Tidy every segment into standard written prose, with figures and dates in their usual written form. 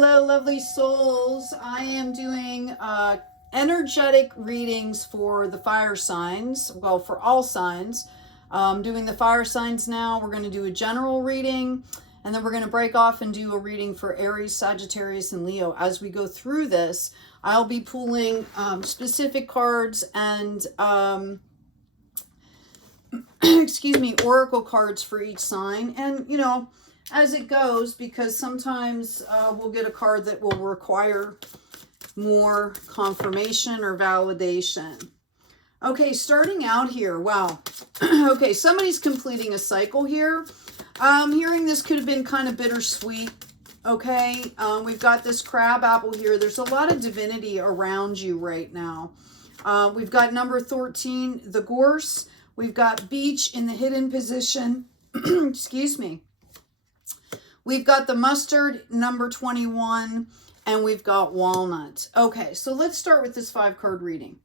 Hello, lovely souls. I am doing energetic readings for the fire signs. Well, for all signs. Doing the fire signs now. We're going to do a general reading, and then we're going to break off and do a reading for Aries, Sagittarius, and Leo. As we go through this, I'll be pulling specific cards and excuse me, oracle cards for each sign. And, you know, as it goes, because sometimes we'll get a card that will require more confirmation or validation. Okay, starting out here. Wow. Okay, somebody's completing a cycle here. Hearing this could have been kind of bittersweet. Okay, we've got this crab apple here. There's a lot of divinity around you right now. We've got number 13, the gorse. We've got beech in the hidden position. Excuse me. We've got the mustard, number 21, and we've got walnut. Okay, so let's start with this 5-card reading.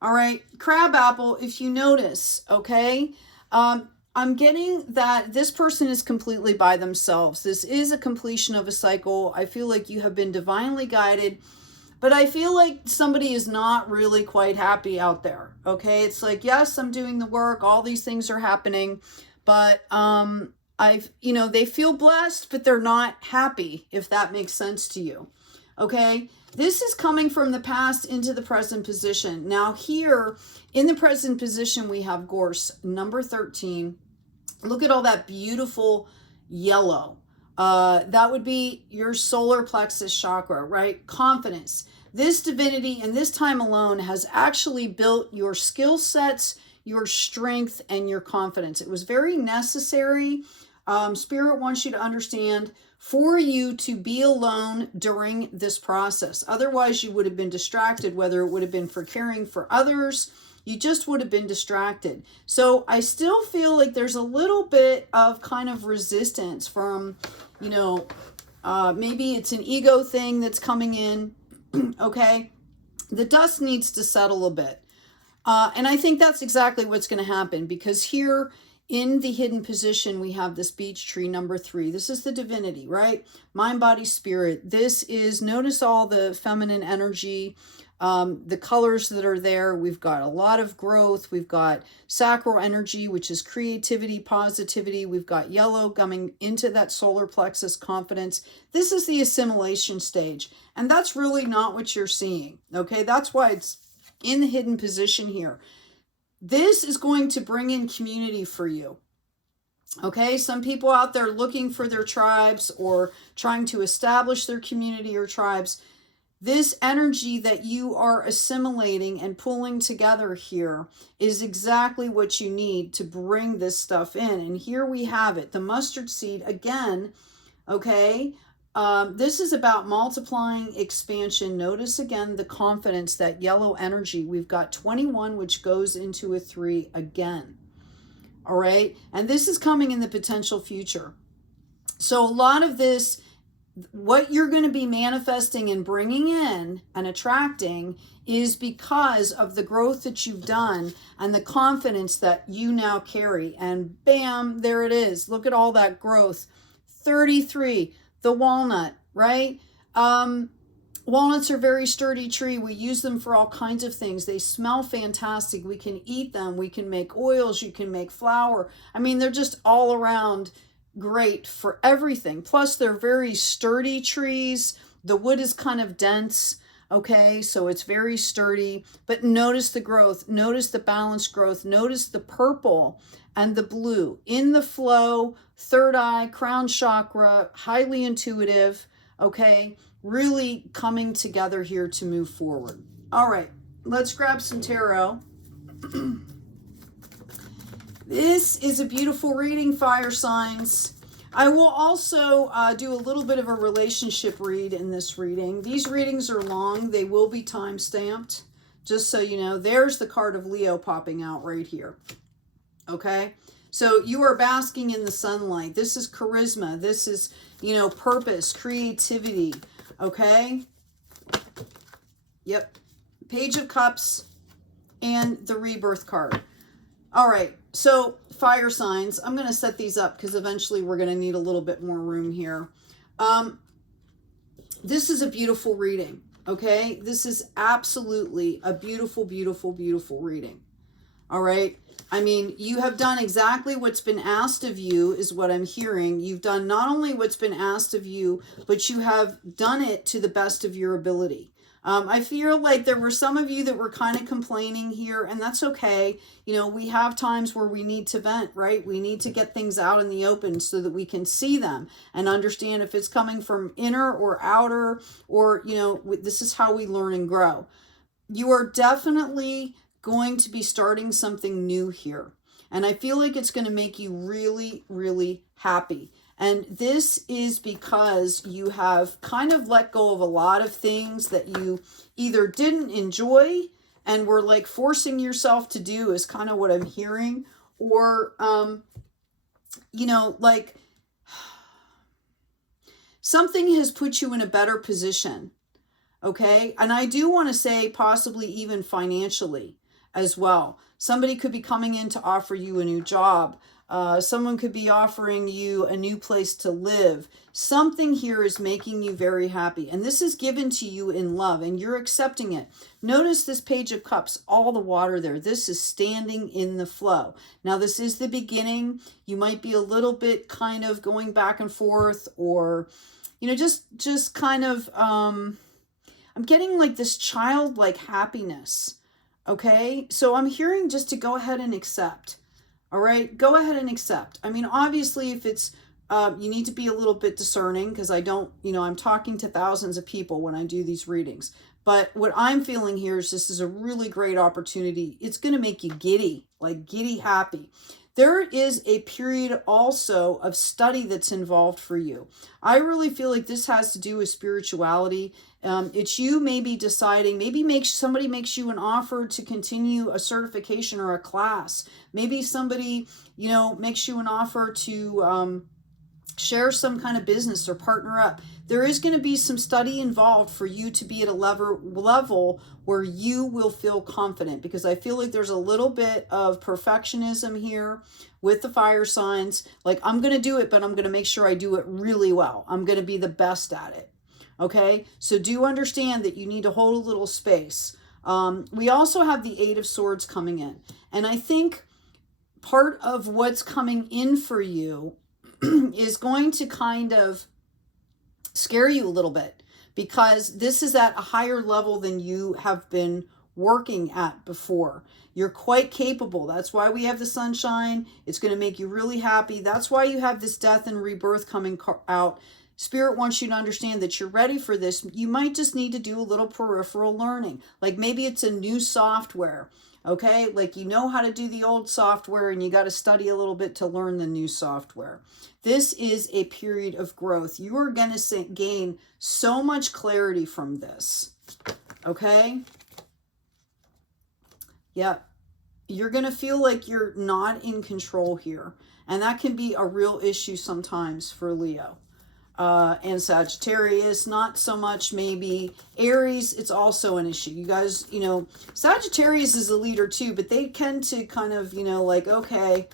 All right, crab apple, if you notice, okay, I'm getting that this person is completely by themselves. This is a completion of a cycle. I feel like you have been divinely guided, but I feel like somebody is not really quite happy out there, okay? It's like, yes, I'm doing the work. All these things are happening, but they feel blessed, but they're not happy, if that makes sense to you. Okay, this is coming from the past into the present position. Now here in the present position, we have gorse, number 13. Look at all that beautiful yellow. That would be your solar plexus chakra, right? Confidence. This divinity in this time alone has actually built your skill sets, your strength, and your confidence. It was very necessary. Spirit wants you to understand for you to be alone during this process. Otherwise, you would have been distracted, whether it would have been for caring for others. You just would have been distracted. So I still feel like there's a little bit of kind of resistance from, maybe it's an ego thing that's coming in. Okay. The dust needs to settle a bit. And I think that's exactly what's going to happen, because here in the hidden position, we have this beech tree, number 3. This is the divinity, right? Mind, body, spirit. This is, notice all the feminine energy, the colors that are there. We've got a lot of growth. We've got sacral energy, which is creativity, positivity. We've got yellow coming into that solar plexus, confidence. This is the assimilation stage. And that's really not what you're seeing, okay? That's why it's in the hidden position here. This is going to bring in community for you. Okay, some people out there looking for their tribes or trying to establish their community or tribes. This energy that you are assimilating and pulling together here is exactly what you need to bring this stuff in. And here we have it, the mustard seed again, okay? This is about multiplying, expansion. Notice again the confidence, that yellow energy. We've got 21, which goes into a 3 again. All right. And this is coming in the potential future. So a lot of this, what you're going to be manifesting and bringing in and attracting is because of the growth that you've done and the confidence that you now carry. And bam, there it is. Look at all that growth. 33. The walnut, right? Walnuts are a very sturdy tree. We use them for all kinds of things. They smell fantastic. We can eat them. We can make oils. You can make flour. I mean, they're just all around great for everything. Plus, they're very sturdy trees. The wood is kind of dense, okay? So it's very sturdy. But notice the growth. Notice the balanced growth. Notice the purple and the blue in the flow. Third eye, crown chakra, highly intuitive, okay? Really coming together here to move forward. All right, let's grab some tarot. This is a beautiful reading, fire signs. I will also do a little bit of a relationship read in this reading. These readings are long. They will be time-stamped, just so you know. There's the card of Leo popping out right here, okay? So you are basking in the sunlight. This is charisma. This is, purpose, creativity. Okay. Yep. Page of Cups and the rebirth card. All right. So fire signs. I'm going to set these up because eventually we're going to need a little bit more room here. this is a beautiful reading, okay? This is absolutely a beautiful, beautiful, beautiful reading, all right? I mean, you have done exactly what's been asked of you is what I'm hearing. You've done not only what's been asked of you, but you have done it to the best of your ability. I feel like there were some of you that were kind of complaining here, and that's okay. You know, we have times where we need to vent, right? We need to get things out in the open so that we can see them and understand if it's coming from inner or outer, or, you know, this is how we learn and grow. You are definitely going to be starting something new here. And I feel like it's going to make you really, really happy. And this is because you have kind of let go of a lot of things that you either didn't enjoy and were like forcing yourself to do, is kind of what I'm hearing. Or, you know, like something has put you in a better position. Okay. And I do want to say possibly even financially as well. Somebody could be coming in to offer you a new job. Someone could be offering you a new place to live. Something here is making you very happy. And this is given to you in love and you're accepting it. Notice this Page of Cups, all the water there. This is standing in the flow. Now, this is the beginning. You might be a little bit kind of going back and forth, or, you know, just kind of, I'm getting like this childlike happiness. Okay. So I'm hearing just to go ahead and accept. All right, go ahead and accept. I mean, obviously, if it's, you need to be a little bit discerning, because I don't, you know, I'm talking to thousands of people when I do these readings. But what I'm feeling here is this is a really great opportunity. It's going to make you giddy, like giddy happy. There is a period also of study that's involved for you. I really feel like this has to do with spirituality. It's you maybe deciding, maybe somebody makes you an offer to continue a certification or a class. Maybe somebody, you know, makes you an offer to share some kind of business or partner up. There is going to be some study involved for you to be at a level where you will feel confident, because I feel like there's a little bit of perfectionism here with the fire signs. Like, I'm going to do it, but I'm going to make sure I do it really well. I'm going to be the best at it. Okay, so do understand that you need to hold a little space. We also have the Eight of Swords coming in. And I think part of what's coming in for you is going to kind of scare you a little bit, because this is at a higher level than you have been working at before. You're quite capable. That's why we have the sunshine. It's going to make you really happy. That's why you have this death and rebirth coming out. Spirit wants you to understand that you're ready for this. You might just need to do a little peripheral learning. Like maybe it's a new software, okay? Like you know how to do the old software and you got to study a little bit to learn the new software. This is a period of growth. You are going to gain so much clarity from this, okay? Yeah, you're going to feel like you're not in control here. And that can be a real issue sometimes for Leo. And Sagittarius, not so much maybe. Aries, it's also an issue. You guys, you know, Sagittarius is a leader too, but they tend to kind of, you know, like, okay,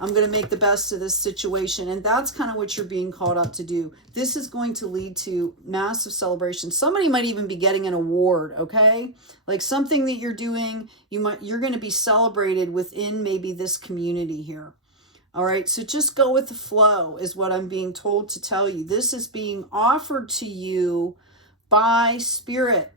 I'm going to make the best of this situation. And that's kind of what you're being called up to do. This is going to lead to massive celebration. Somebody might even be getting an award, okay? Like something that you're doing, you're going to be celebrated within maybe this community here. All right, so just go with the flow is what I'm being told to tell you. This is being offered to you by Spirit,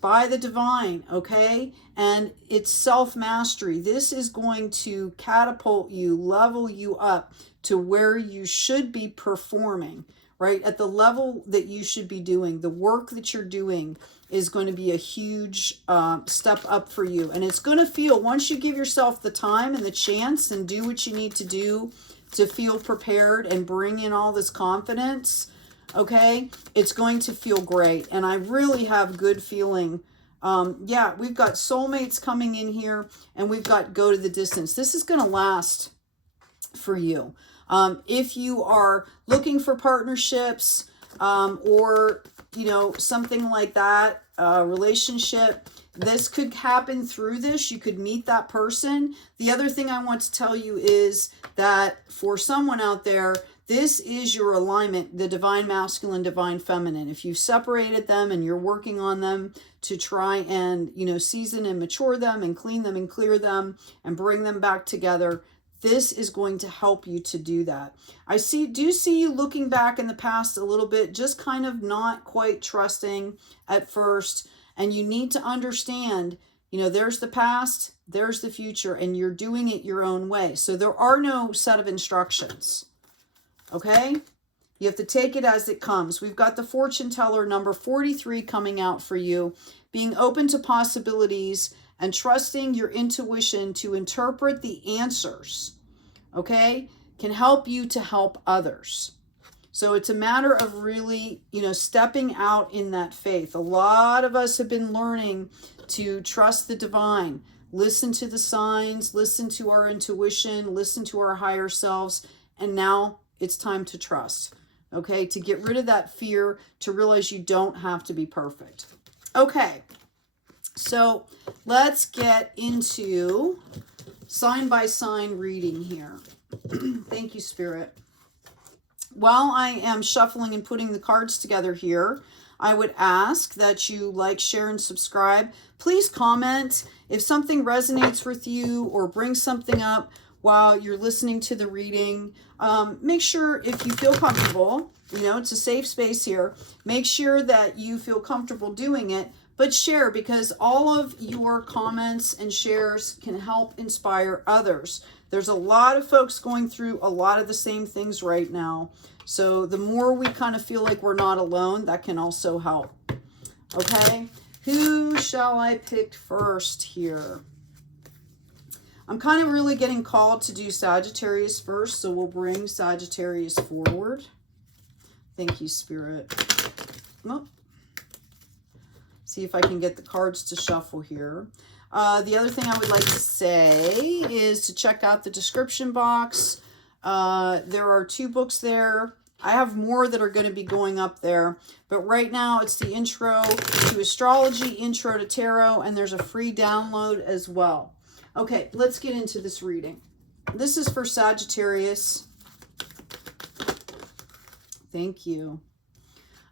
by the divine, okay? And it's self-mastery. This is going to catapult you, level you up to where you should be performing, right? At the level that you should be doing. The work that you're doing is going to be a huge step up for you. And it's going to feel, once you give yourself the time and the chance and do what you need to do to feel prepared and bring in all this confidence, okay, it's going to feel great. And I really have good feeling. Yeah, we've got soulmates coming in here, and we've got go to the distance. This is going to last for you. If you are looking for partnerships, or, you know, something like that, relationship, this could happen through this. You could meet that person. The other thing I want to tell you is that for someone out there, This is your alignment, the divine masculine, divine feminine. If you've separated them and you're working on them to try and, you know, season and mature them and clean them and clear them and bring them back together, this is going to help you to do that. I do see you looking back in the past a little bit, just kind of not quite trusting at first. And you need to understand, you know, there's the past, there's the future, and you're doing it your own way. So there are no set of instructions. Okay? You have to take it as it comes. We've got the fortune teller number 43 coming out for you. Being open to possibilities and trusting your intuition to interpret the answers, okay, can help you to help others. So it's a matter of really, you know, stepping out in that faith. A lot of us have been learning to trust the divine, listen to the signs, listen to our intuition, listen to our higher selves, and now it's time to trust, okay, to get rid of that fear, to realize you don't have to be perfect. Okay, so let's get into sign by sign reading here. Thank you, Spirit. While I am shuffling and putting the cards together here, I would ask that you like, share, and subscribe. Please comment if something resonates with you or brings something up while you're listening to the reading. Make sure, if you feel comfortable, you know, it's a safe space here, make sure that you feel comfortable doing it, but share, because all of your comments and shares can help inspire others. There's a lot of folks going through a lot of the same things right now. So the more we kind of feel like we're not alone, that can also help. Okay, who shall I pick first here? I'm kind of really getting called to do Sagittarius first, so we'll bring Sagittarius forward. Thank you, Spirit. Oh. See if I can get the cards to shuffle here. The other thing I would like to say is to check out the description box. There are 2 books there. I have more that are going to be going up there, but right now it's the Intro to Astrology, Intro to Tarot, and there's a free download as well. Okay, let's get into this reading. This is for Sagittarius. Thank you.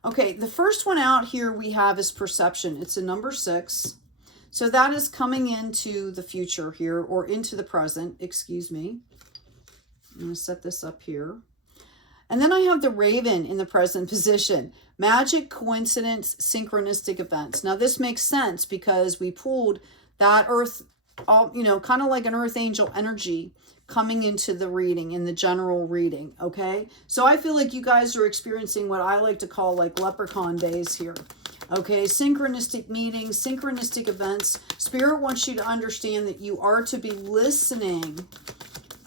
Okay, the first one out here we have is perception. It's a number 6. So that is coming into the future here, or into the present, excuse me. I'm going to set this up here. And then I have the Raven in the present position. Magic, coincidence, synchronistic events. Now this makes sense because we pulled that Earth, all, you know, kind of like an Earth Angel energy coming into the reading, in the general reading, okay? So I feel like you guys are experiencing what I like to call like leprechaun days here. Okay, synchronistic meetings, synchronistic events. Spirit wants you to understand that you are to be listening,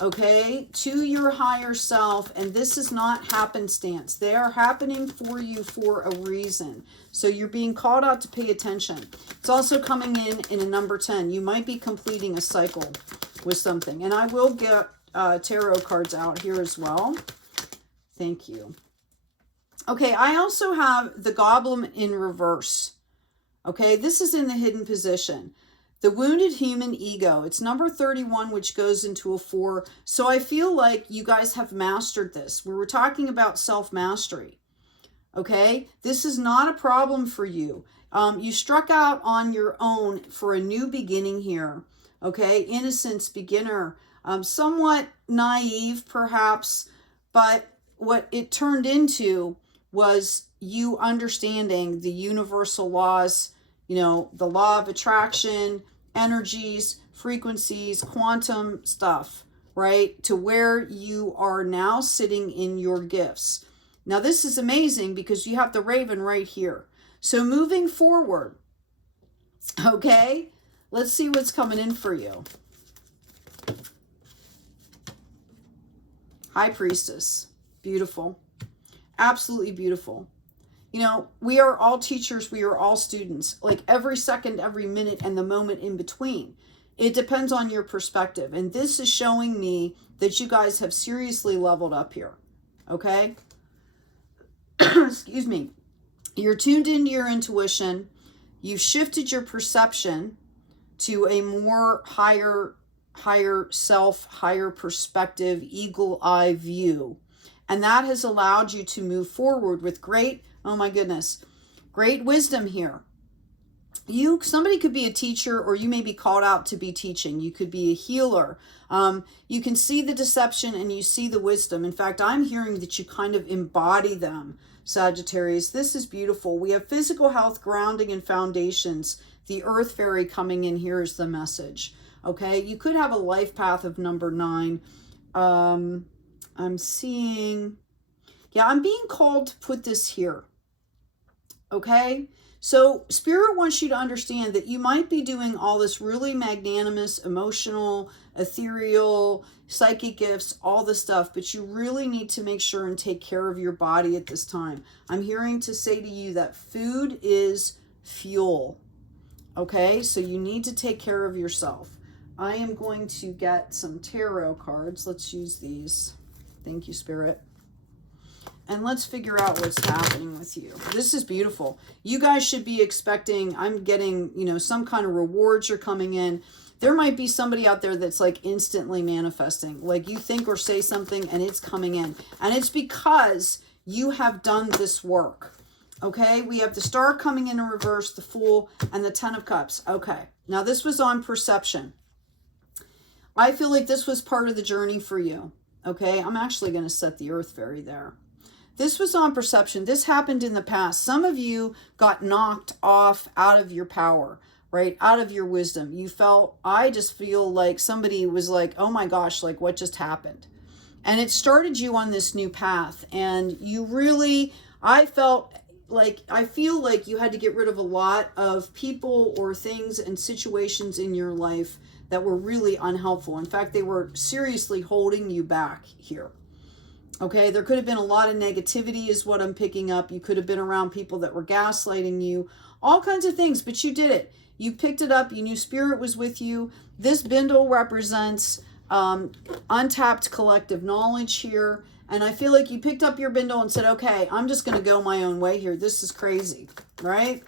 okay, to your higher self, and this is not happenstance. They are happening for you for a reason. So you're being called out to pay attention. It's also coming in a number 10. You might be completing a cycle with something. And I will get tarot cards out here as well. Thank you. Okay, I also have the Goblin in reverse. Okay, this is in the hidden position. The wounded human ego. It's number 31, which goes into a 4. So I feel like you guys have mastered this. We were talking about self-mastery. Okay, this is not a problem for you. You struck out on your own for a new beginning here. Okay, innocence, beginner, somewhat naive perhaps, but what it turned into was you understanding the universal laws, you know, the law of attraction, energies, frequencies, quantum stuff, right? To where you are now sitting in your gifts. Now, this is amazing because you have the Raven right here. So moving forward, okay, let's see what's coming in for you. High Priestess. Beautiful. Absolutely beautiful. You know, we are all teachers. We are all students. Like every second, every minute, and the moment in between. It depends on your perspective. And this is showing me that you guys have seriously leveled up here. Okay? Excuse me. You're tuned into your intuition. You've shifted your perception to a more higher self, higher perspective, eagle eye view. And that has allowed you to move forward with great, oh my goodness, great wisdom here. Somebody could be a teacher, or you may be called out to be teaching. You could be a healer. You can see the deception and you see the wisdom. In fact, I'm hearing that you kind of embody them, Sagittarius. This is beautiful. We have physical health, grounding, and foundations. The Earth Fairy coming in here is the message. Okay, you could have a life path of number 9. I'm seeing, yeah, I'm being called to put this here. Okay, so Spirit wants you to understand that you might be doing all this really magnanimous, emotional, ethereal, psychic gifts, all this stuff, but you really need to make sure and take care of your body at this time. I'm hearing to say to you that food is fuel. Okay, so you need to take care of yourself. I am going to get some tarot cards. Let's use these. Thank you, Spirit. And let's figure out what's happening with you. This is beautiful. You guys should be expecting, I'm getting, you know, some kind of rewards are coming in. There might be somebody out there that's like instantly manifesting. Like you think or say something and it's coming in. And it's because you have done this work. Okay, we have the Star coming in reverse, the Fool, and the 10 of Cups. Okay, now this was on perception. I feel like this was part of the journey for you. Okay, I'm actually going to set the Earth Fairy there. This was on perception. This happened in the past. Some of you got knocked off out of your power, right? Out of your wisdom. You felt, I just feel like somebody was like, oh my gosh, like what just happened? And it started you on this new path. And you really, I feel like you had to get rid of a lot of people or things and situations in your life that were really unhelpful. In fact, they were seriously holding you back here. Okay, there could have been a lot of negativity is what I'm picking up. You could have been around people that were gaslighting you, all kinds of things, but you did it. You picked it up. You knew Spirit was with you. This bindle represents untapped collective knowledge here. And I feel like you picked up your bindle and said, okay, I'm just going to go my own way here. This is crazy, right?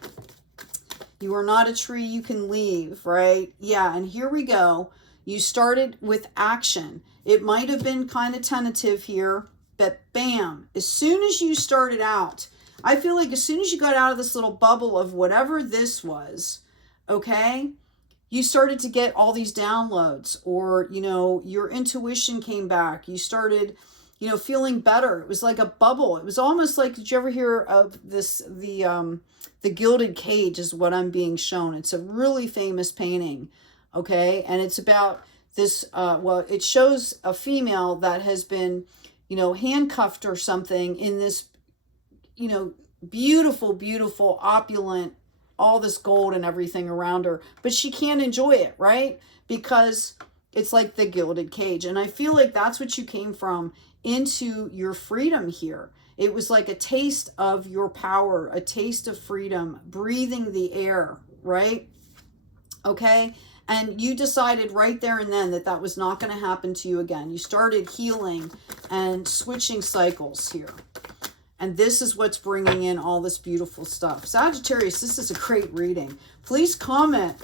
You are not a tree you can leave, right? Yeah, and here we go. You started with action. It might have been kind of tentative here, but bam, as soon as you started out, I feel like as soon as you got out of this little bubble of whatever this was, okay, you started to get all these downloads, or, you know, your intuition came back. You started, you know, feeling better. It was like a bubble. It was almost like, did you ever hear of this, the Gilded Cage is what I'm being shown. It's a really famous painting, okay? And it's about this, well, it shows a female that has been, you know, handcuffed or something in this, you know, beautiful, beautiful, opulent, all this gold and everything around her, but she can't enjoy it, right? Because it's like the Gilded Cage. And I feel like that's what you came from into your freedom here. It was like a taste of your power, a taste of freedom, breathing the air, right? Okay. And you decided right there and then that that was not going to happen to you again. You started healing and switching cycles here. And this is what's bringing in all this beautiful stuff. Sagittarius, this is a great reading. Please comment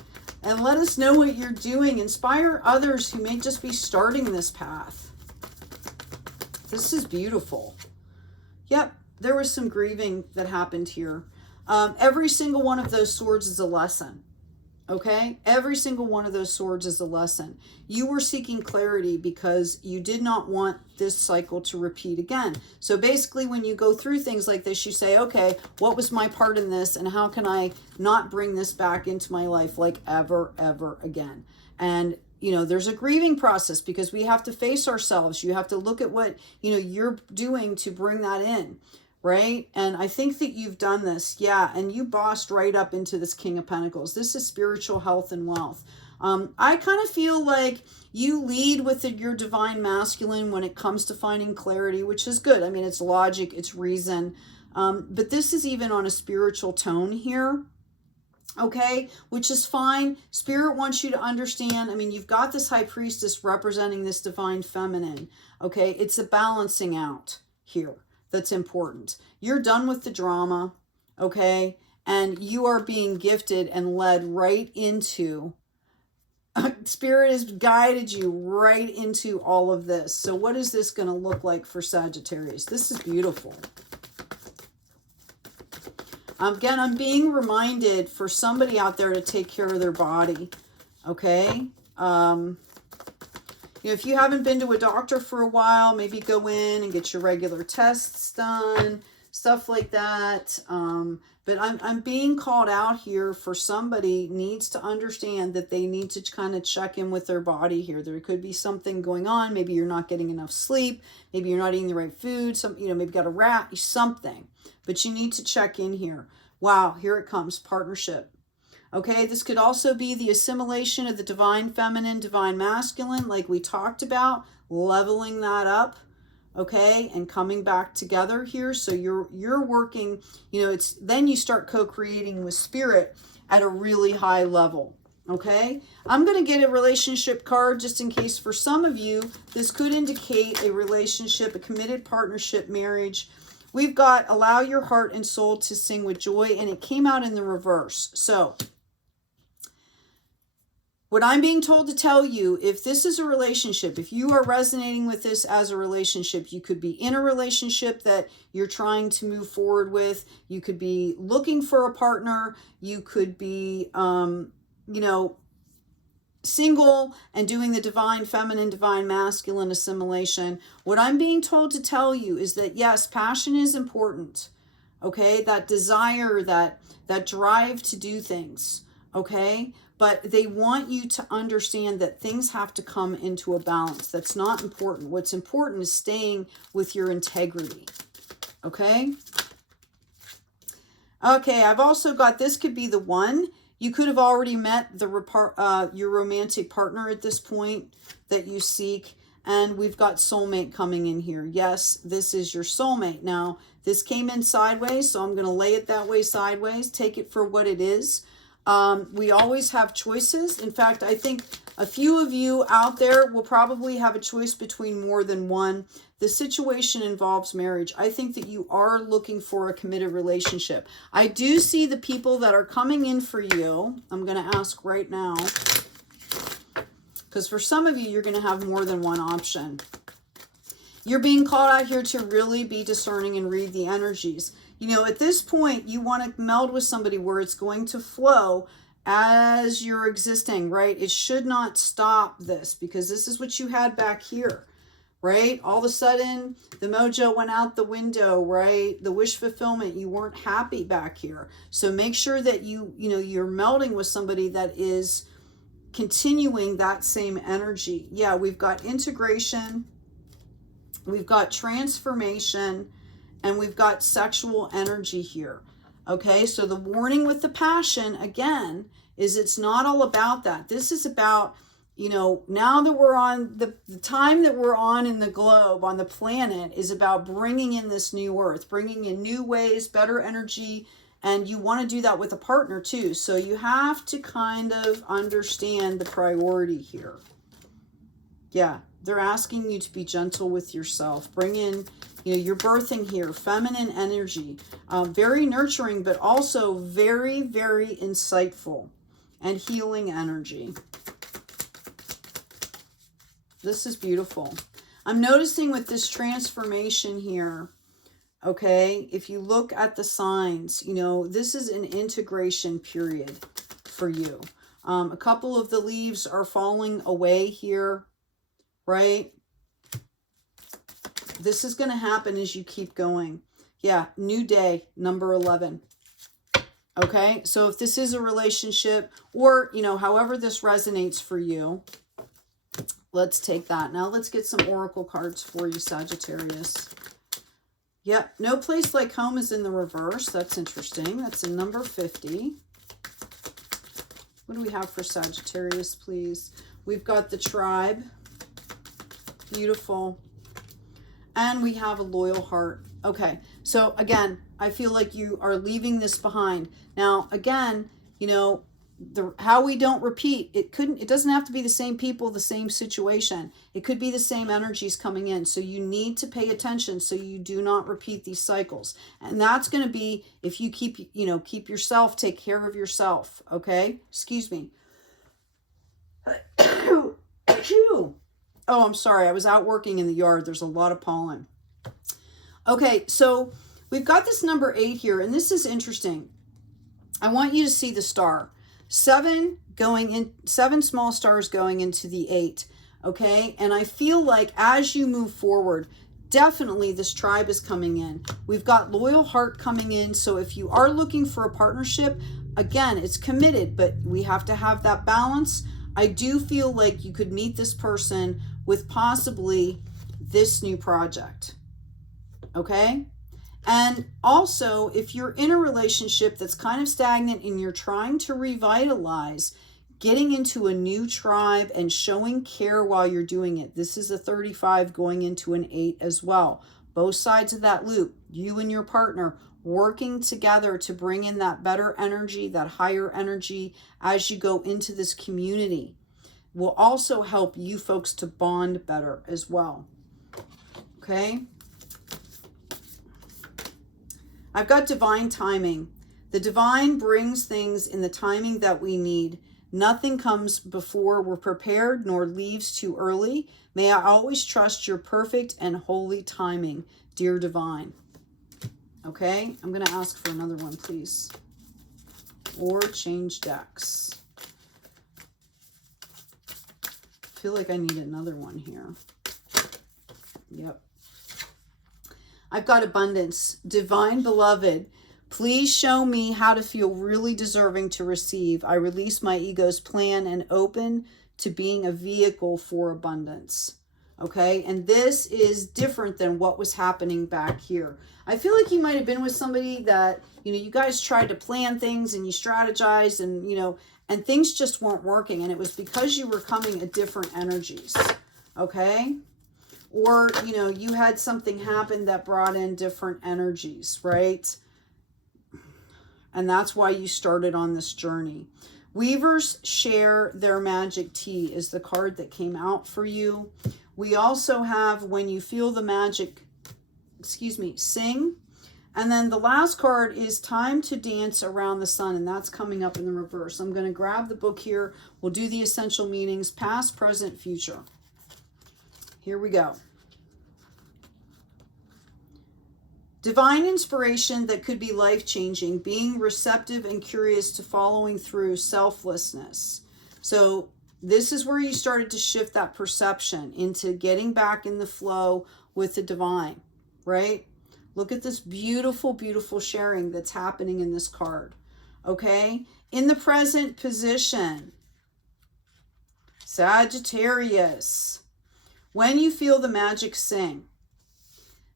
and let us know what you're doing. Inspire others who may just be starting this path. This is beautiful. Yep, there was some grieving that happened here. Every single one of those swords is a lesson. Okay, every single one of those swords is a lesson. You were seeking clarity because you did not want this cycle to repeat again. So basically, when you go through things like this, you say, okay, what was my part in this, and how can I not bring this back into my life like ever again? And you know, there's a grieving process because we have to face ourselves. You have to look at what, you know, you're doing to bring that in. Right? And I think that you've done this. Yeah. And you bossed right up into this King of Pentacles. This is spiritual health and wealth. I kind of feel like you lead with your divine masculine when it comes to finding clarity, which is good. I mean, it's logic, it's reason. But this is even on a spiritual tone here. Okay, which is fine. Spirit wants you to understand. I mean, you've got this high priestess representing this divine feminine. Okay, it's a balancing out here. That's important. You're done with the drama, okay? And you are being gifted and led right into Spirit has guided you right into all of this. So what is this going to look like for Sagittarius? This is beautiful. Again, I'm being reminded for somebody out there to take care of their body. Okay. You know, if you haven't been to a doctor for a while, maybe go in and get your regular tests done, stuff like that. But I'm being called out here for somebody needs to understand that they need to kind of check in with their body here. There could be something going on. Maybe you're not getting enough sleep. Maybe you're not eating the right food. You know, maybe got a rat, something. But you need to check in here. Wow, here it comes, partnership. Okay, this could also be the assimilation of the divine feminine, divine masculine, like we talked about, leveling that up, okay, and coming back together here. So you're working, you know, it's then you start co-creating with spirit at a really high level. Okay, I'm going to get a relationship card just in case for some of you, this could indicate a relationship, a committed partnership, marriage. We've got allow your heart and soul to sing with joy, and it came out in the reverse. So what I'm being told to tell you, if this is a relationship, if you are resonating with this as a relationship, you could be in a relationship that you're trying to move forward with. You could be looking for a partner. You could be, you know, single and doing the divine feminine, divine masculine assimilation. What I'm being told to tell you is that, yes, passion is important. Okay, that desire, that drive to do things. Okay, but they want you to understand that things have to come into a balance. That's not important. What's important is staying with your integrity. Okay? Okay, I've also got, this could be the one. You could have already met your romantic partner at this point that you seek. And we've got soulmate coming in here. Yes, this is your soulmate. Now, this came in sideways, so I'm going to lay it that way sideways. Take it for what it is. We always have choices. In fact, I think a few of you out there will probably have a choice between more than one. The situation involves marriage. I think that you are looking for a committed relationship. I do see the people that are coming in for you. I'm going to ask right now, because for some of you, you're going to have more than one option. You're being called out here to really be discerning and read the energies. You know, at this point, you want to meld with somebody where it's going to flow as you're existing, right? It should not stop this, because this is what you had back here, right? All of a sudden, the mojo went out the window, right? The wish fulfillment, you weren't happy back here. So make sure that you're melding with somebody that is continuing that same energy. Yeah, we've got integration, we've got transformation, and we've got sexual energy here. Okay, so the warning with the passion, again, is it's not all about that. This is about, you know, now that we're on the time that we're on in the globe, on the planet, is about bringing in this new earth, bringing in new ways, better energy, and you want to do that with a partner too. So you have to kind of understand the priority here. Yeah, they're asking you to be gentle with yourself. Bring in, you know, you're birthing here, feminine energy, very nurturing, but also very, very insightful and healing energy. This is beautiful. I'm noticing with this transformation here, okay, if you look at the signs, you know, this is an integration period for you. A couple of the leaves are falling away here, right? This is going to happen as you keep going. Yeah, new day, number 11. Okay, so if this is a relationship, or, you know, however this resonates for you, let's take that. Now let's get some oracle cards for you, Sagittarius. Yep, no place like home is in the reverse. That's interesting. That's in number 50. What do we have for Sagittarius, please? We've got the tribe. Beautiful. And we have a loyal heart. Okay, so again, I feel like you are leaving this behind. Now, again, you know, how we don't repeat, it doesn't have to be the same people, the same situation. It could be the same energies coming in. So you need to pay attention so you do not repeat these cycles. And that's going to be if you keep yourself, take care of yourself. Okay, excuse me. Oh, I'm sorry. I was out working in the yard. There's a lot of pollen. Okay, so we've got this number 8 here, and this is interesting. I want you to see the star. 7 small stars going into the 8. Okay, and I feel like as you move forward, definitely this tribe is coming in. We've got loyal heart coming in. So if you are looking for a partnership, again, it's committed, but we have to have that balance. I do feel like you could meet this person with possibly this new project. Okay? And also, if you're in a relationship that's kind of stagnant and you're trying to revitalize, getting into a new tribe and showing care while you're doing it. This is a 35 going into an 8 as well. Both sides of that loop, you and your partner working together to bring in that better energy, that higher energy as you go into this community will also help you folks to bond better as well. Okay? I've got divine timing. The divine brings things in the timing that we need. Nothing comes before we're prepared, nor leaves too early. May I always trust your perfect and holy timing, dear divine. Okay, I'm going to ask for another one, please. Or change decks. I feel like I need another one here. Yep. I've got abundance. Divine beloved, please show me how to feel really deserving to receive. I release my ego's plan and open to being a vehicle for abundance. Okay, and this is different than what was happening back here. I feel like you might have been with somebody that, you guys tried to plan things and you strategized and, and things just weren't working. And it was because you were coming at different energies. Okay. Or, you had something happen that brought in different energies, right? And that's why you started on this journey. Weavers share their magic tea is the card that came out for you. We also have when you feel the magic, sing. And then the last card is time to dance around the sun. And that's coming up in the reverse. I'm going to grab the book here. We'll do the essential meanings, past, present, future. Here we go. Divine inspiration that could be life-changing, being receptive and curious to following through, selflessness. So this is where you started to shift that perception into getting back in the flow with the divine, right? Look at this beautiful, beautiful sharing that's happening in this card, okay? In the present position, Sagittarius, when you feel the magic, sing.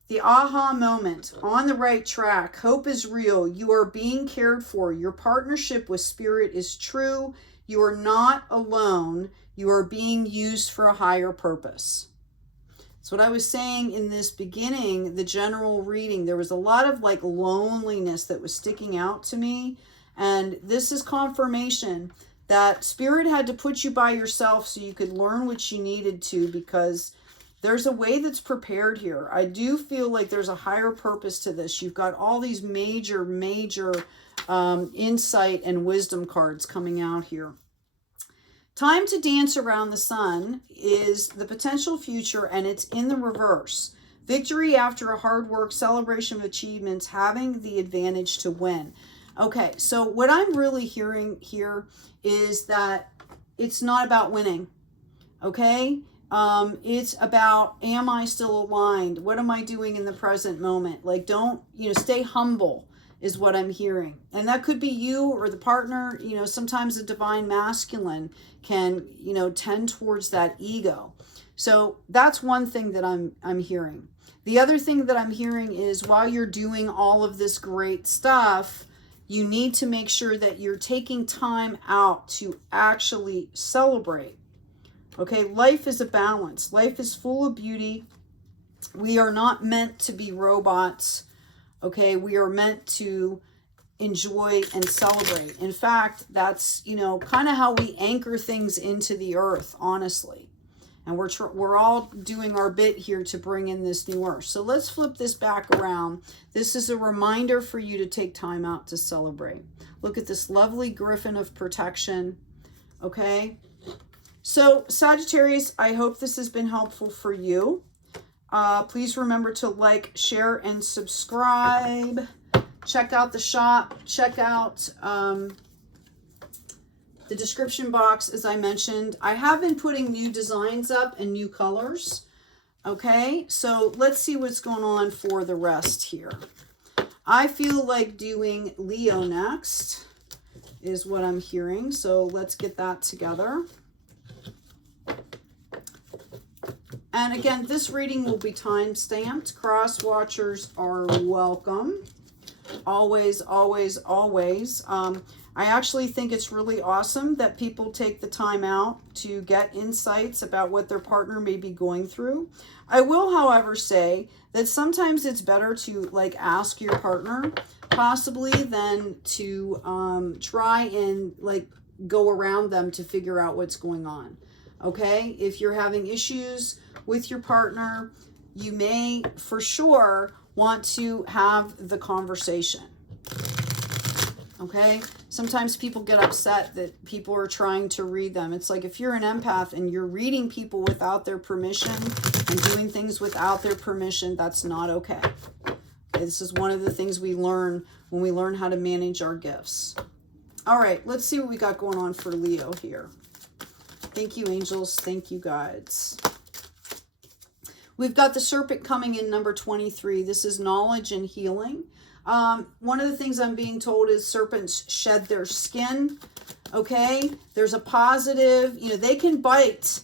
The aha moment, on the right track, hope is real, you are being cared for, your partnership with spirit is true, you are not alone, you are being used for a higher purpose. That's what I was saying in this beginning, the general reading. There was a lot of loneliness that was sticking out to me, and this is confirmation that spirit had to put you by yourself so you could learn what you needed to, because there's a way that's prepared here. I do feel like there's a higher purpose to this. You've got all these major insight and wisdom cards coming out here. Time to dance around the sun is the potential future, and it's in the reverse. Victory after a hard work, celebration of achievements, having the advantage to win. Okay, so what I'm really hearing here is that it's not about winning, okay? It's about, am I still aligned? What am I doing in the present moment? Don't, stay humble is what I'm hearing. And that could be you or the partner. Sometimes the divine masculine can, tend towards that ego. So that's one thing that I'm hearing. The other thing that I'm hearing is while you're doing all of this great stuff, you need to make sure that you're taking time out to actually celebrate. Okay, life is a balance. Life is full of beauty. We are not meant to be robots. Okay, we are meant to enjoy and celebrate. In fact, that's, kind of how we anchor things into the earth, honestly. And we're all doing our bit here to bring in this new earth. So let's flip this back around. This is a reminder for you to take time out to celebrate. Look at this lovely griffin of protection. Okay. So Sagittarius, I hope this has been helpful for you. Please remember to like, share, and subscribe. Check out the shop. Check out the description box, as I mentioned. I have been putting new designs up and new colors. Okay, so let's see what's going on for the rest here. I feel like doing Leo next, is what I'm hearing. So let's get that together. And again, this reading will be time stamped. Cross watchers are welcome. Always, always, always. I actually think it's really awesome that people take the time out to get insights about what their partner may be going through. I will, however, say that sometimes it's better to like ask your partner possibly than to try and like go around them to figure out what's going on. Okay, if you're having issues with your partner, you may for sure want to have the conversation. Okay, sometimes people get upset that people are trying to read them. It's like if you're an empath and you're reading people without their permission and doing things without their permission, that's not okay. Okay, this is one of the things we learn when we learn how to manage our gifts. All right, let's see what we got going on for Leo here. Thank you, angels. Thank you, guides. We've got the serpent coming in, number 23. This is knowledge and healing. One of the things I'm being told is serpents shed their skin. Okay, there's a positive, you know, they can bite,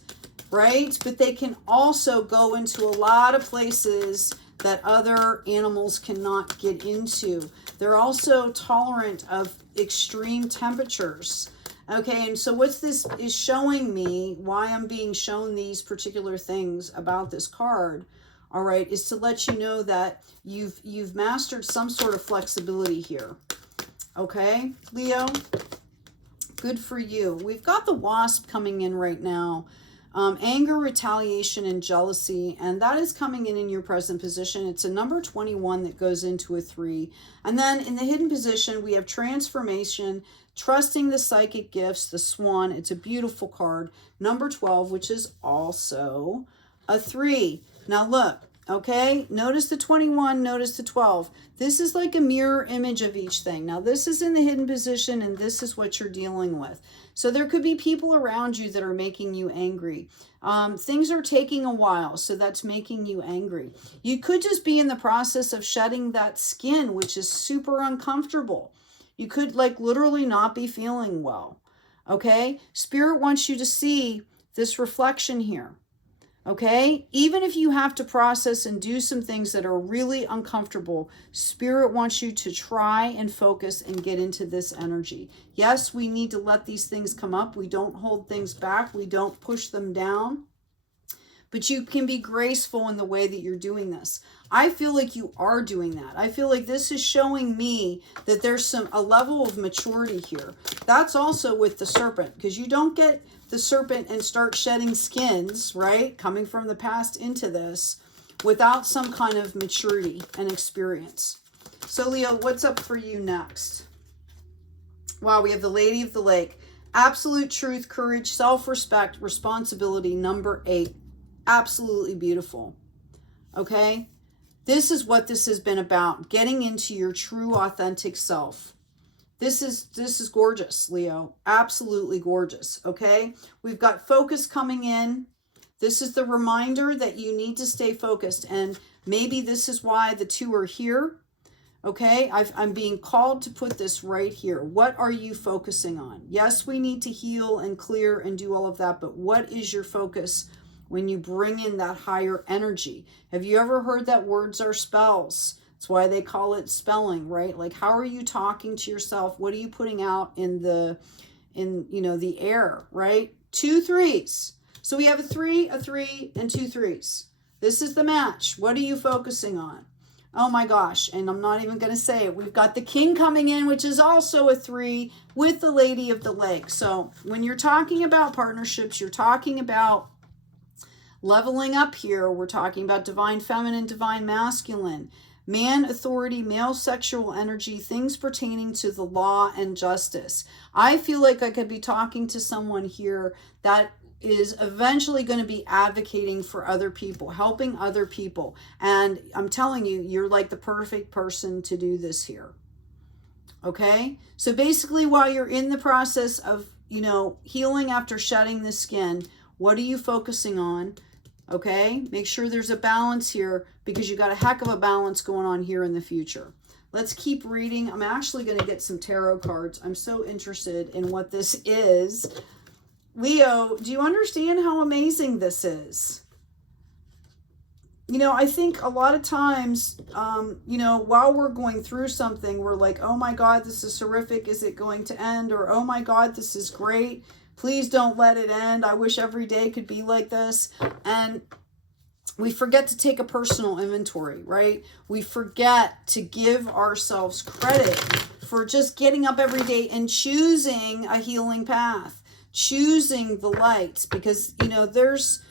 right? But they can also go into a lot of places that other animals cannot get into. They're also tolerant of extreme temperatures. Okay, and so what this is showing me, why I'm being shown these particular things about this card, all right, is to let you know that you've mastered some sort of flexibility here. Okay, Leo, good for you. We've got the wasp coming in right now. Anger, retaliation, and jealousy, and that is coming in your present position. It's a number 21 that goes into a 3. And then in the hidden position, we have transformation, trusting the psychic gifts, the swan. It's a beautiful card. Number 12, which is also a 3. Now look, okay, notice the 21, notice the 12. This is like a mirror image of each thing. Now this is in the hidden position, and this is what you're dealing with. So there could be people around you that are making you angry. Things are taking a while, so that's making you angry. You could just be in the process of shedding that skin, which is super uncomfortable. You could like literally not be feeling well. Okay, Spirit wants you to see this reflection here. Okay, even if you have to process and do some things that are really uncomfortable, Spirit wants you to try and focus and get into this energy. Yes, we need to let these things come up. We don't hold things back. We don't push them down. But you can be graceful in the way that you're doing this. I feel like you are doing that. I feel like this is showing me that there's a level of maturity here. That's also with the serpent, because you don't get the serpent and start shedding skins, right? Coming from the past into this without some kind of maturity and experience. So Leo, what's up for you next? Wow, we have the Lady of the Lake. Absolute truth, courage, self-respect, responsibility, number 8. Absolutely beautiful. Okay? This is what this has been about. Getting into your true, authentic self. This is gorgeous, Leo. Absolutely gorgeous. Okay? We've got focus coming in. This is the reminder that you need to stay focused. And maybe this is why the 2 are here. Okay? I'm being called to put this right here. What are you focusing on? Yes, we need to heal and clear and do all of that. But what is your focus when you bring in that higher energy? Have you ever heard that words are spells? That's why they call it spelling, right? Like, how are you talking to yourself? What are you putting out in the air, right? 2 3s. So we have a 3, a 3, and 2 3s. This is the match. What are you focusing on? Oh my gosh. And I'm not even going to say it. We've got the King coming in, which is also a 3 with the Lady of the Lake. So when you're talking about partnerships, you're talking about leveling up here. We're talking about divine feminine, divine masculine, man, authority, male sexual energy, things pertaining to the law and justice. I feel like I could be talking to someone here that is eventually going to be advocating for other people, helping other people. And I'm telling you, you're like the perfect person to do this here. Okay? So basically, while you're in the process of, you know, healing after shedding the skin, what are you focusing on? Okay? Make sure there's a balance here, because you got a heck of a balance going on here in the future. Let's keep reading. I'm actually going to get some tarot cards. I'm so interested in what this is. Leo, do you understand how amazing this is? You know, I think a lot of times, you know, while we're going through something, we're like, oh my God, this is horrific. Is it going to end? Or, oh my God, this is great. Please don't let it end. I wish every day could be like this. And we forget to take a personal inventory, right? We forget to give ourselves credit for just getting up every day and choosing a healing path, choosing the light, because, you know, there's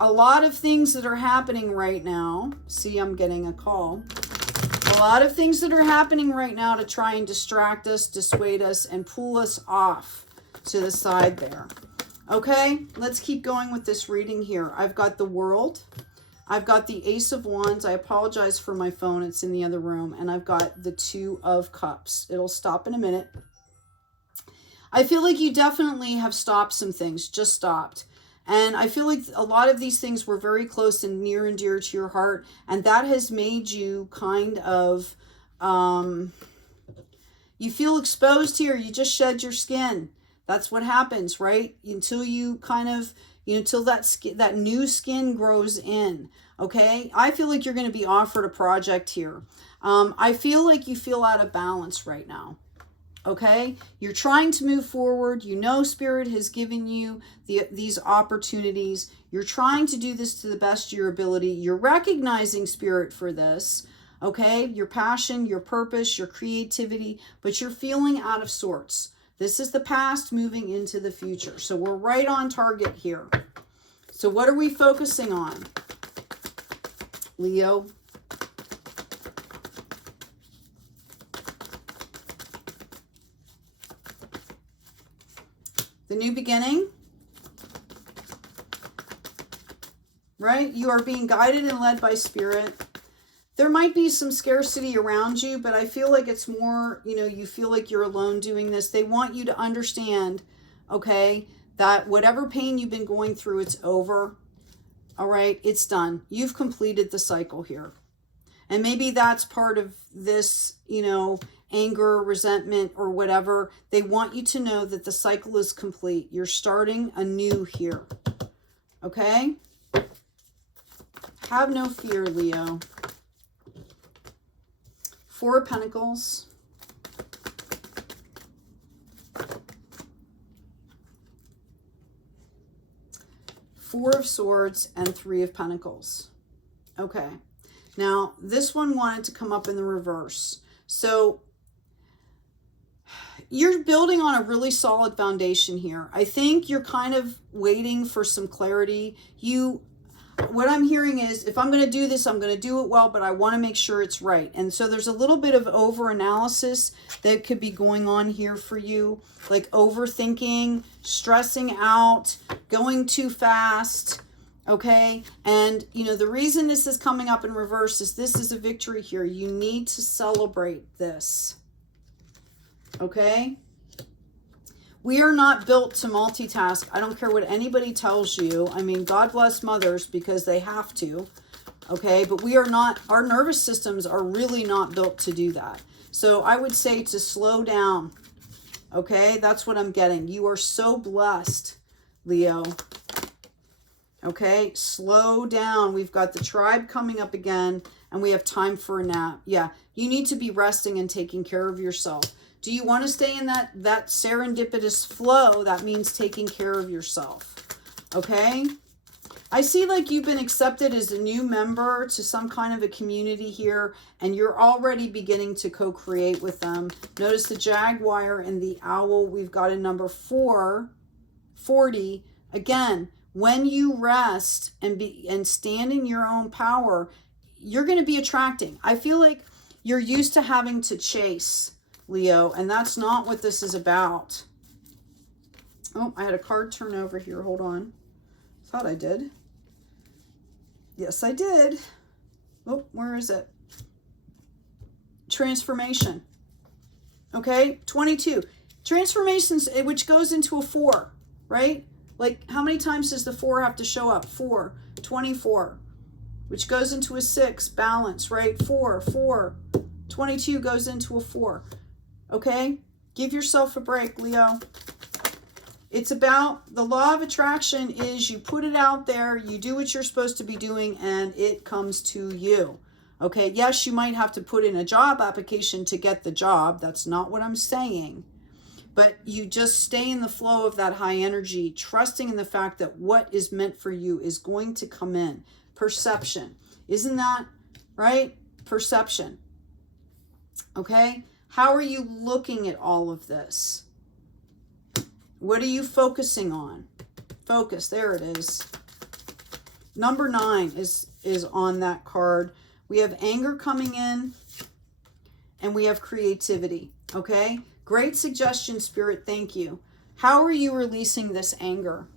a lot of things that are happening right now. See, I'm getting a call. A lot of things that are happening right now to try and distract us, dissuade us, and pull us off to the side there. Okay, let's keep going with this reading here. I've got the World. I've got the Ace of Wands. I apologize for my phone. It's in the other room. And I've got the Two of Cups. It'll stop in a minute. I feel like you definitely have stopped some things, just stopped. And I feel like a lot of these things were very close and near and dear to your heart. And that has made you kind of, you feel exposed here. You just shed your skin. That's what happens, right? Until you kind of, you know, until that new skin grows in. Okay. I feel like you're going to be offered a project here. I feel like you feel out of balance right now. Okay, you're trying to move forward. You know, Spirit has given you these opportunities. You're trying to do this to the best of your ability. You're recognizing, Spirit, for this. Okay, your passion, your purpose, your creativity, but you're feeling out of sorts. This is the past moving into the future. So we're right on target here. So what are we focusing on, Leo? The new beginning, right? You are being guided and led by Spirit. There might be some scarcity around you, but I feel like it's more, you know, you feel like you're alone doing this. They want you to understand, okay, that whatever pain you've been going through, it's over. All right, it's done. You've completed the cycle here. And maybe that's part of this, you know, anger, resentment, or whatever. They want you to know that the cycle is complete. You're starting anew here. Okay? Have no fear, Leo. Four of Pentacles. Four of Swords and Three of Pentacles. Okay. Now, this one wanted to come up in the reverse. So, you're building on a really solid foundation here. I think you're kind of waiting for some clarity. What I'm hearing is, if I'm going to do this, I'm going to do it well, but I want to make sure it's right. And so there's a little bit of over-analysis that could be going on here for you, like overthinking, stressing out, going too fast, okay? And, you know, the reason this is coming up in reverse is this is a victory here. You need to celebrate this. Okay? We are not built to multitask. I don't care what anybody tells you. I mean, God bless mothers because they have to. Okay? But we are not, our nervous systems are really not built to do that. So I would say to slow down. Okay? That's what I'm getting. You are so blessed, Leo. Okay? Slow down. We've got the tribe coming up again, and we have time for a nap. Yeah. You need to be resting and taking care of yourself. Do you want to stay in that serendipitous flow? That means taking care of yourself. Okay? I see like you've been accepted as a new member to some kind of a community here, and you're already beginning to co-create with them. Notice the Jaguar and the Owl. We've got a number 440. Again, when you rest and stand in your own power, you're going to be attracting. I feel like you're used to having to chase, Leo, and that's not what this is about. Oh, I had a card turn over here. Hold on. Thought I did. Yes, I did. Oh, where is it? Transformation. Okay, 22. Transformations, which goes into a 4, right? Like, how many times does the 4 have to show up? 4. 24, which goes into a 6. Balance, right? 4, 4. 22 goes into a 4. Okay? Give yourself a break, Leo. It's about the law of attraction is you put it out there, you do what you're supposed to be doing, and it comes to you. Okay, yes, you might have to put in a job application to get the job. That's not what I'm saying. But you just stay in the flow of that high energy, trusting in the fact that what is meant for you is going to come in. Perception. Isn't that right? Perception. Okay? How are you looking at all of this? What are you focusing on? Focus. There it is. Number 9 is on that card. We have anger coming in, and we have creativity. Okay? Great suggestion, Spirit. Thank you. How are you releasing this anger?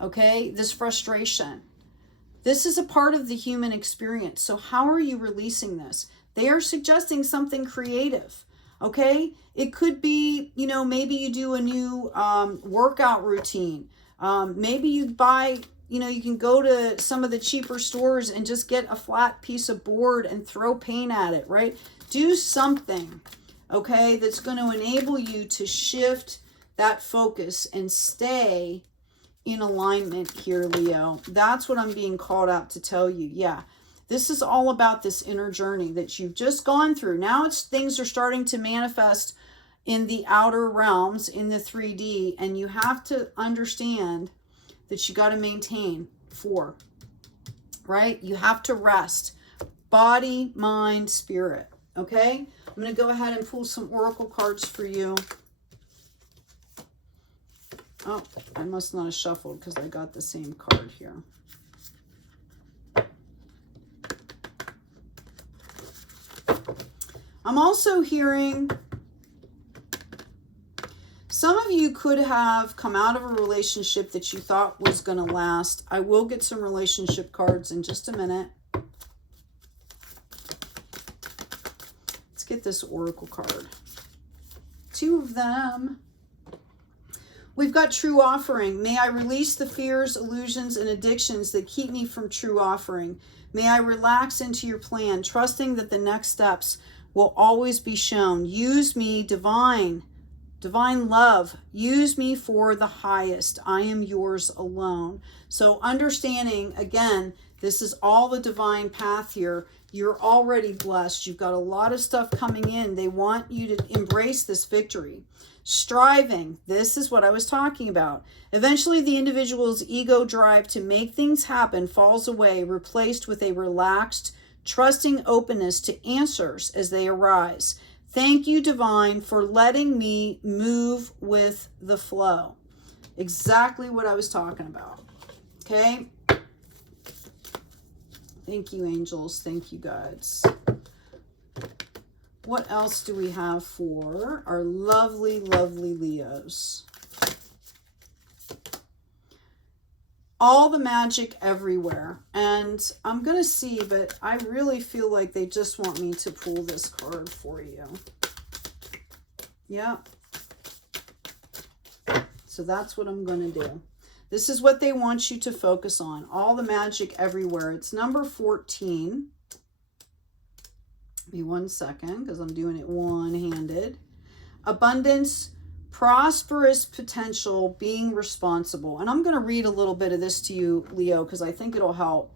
Okay? This frustration. This is a part of the human experience. So how are you releasing this? They are suggesting something creative. Okay? It could be, you know, maybe you do a new workout routine. Maybe you buy, you know, you can go to some of the cheaper stores and just get a flat piece of board and throw paint at it, right? Do something, okay, that's going to enable you to shift that focus and stay in alignment here, Leo. That's what I'm being called out to tell you. Yeah. This is all about this inner journey that you've just gone through. Now things are starting to manifest in the outer realms, in the 3D, and you have to understand that you got to maintain 4, right? You have to rest. Body, mind, spirit, okay? I'm going to go ahead and pull some oracle cards for you. Oh, I must not have shuffled because I got the same card here. I'm also hearing some of you could have come out of a relationship that you thought was going to last. I will get some relationship cards in just a minute. Let's get this oracle card. 2 of them. We've got true offering. May I release the fears, illusions, and addictions that keep me from true offering. May I relax into your plan, trusting that the next steps will always be shown. Use me, divine love. Use me for the highest. I am yours alone. So understanding, again, this is all the divine path here. You're already blessed. You've got a lot of stuff coming in. They want you to embrace this victory. Striving. This is what I was talking about. Eventually, the individual's ego drive to make things happen falls away, replaced with a relaxed, trusting openness to answers as they arise. Thank you, Divine, for letting me move with the flow. Exactly what I was talking about. Okay? Thank you, angels. Thank you, guides. What else do we have for our lovely, lovely Leos? All the magic everywhere. And I'm going to see, but I really feel like they just want me to pull this card for you. Yeah. So that's what I'm going to do. This is what they want you to focus on. All the magic everywhere. It's number 14. Give me 1 second because I'm doing it one-handed. Abundance, prosperous potential, being responsible. And I'm going to read a little bit of this to you, Leo, because I think it'll help.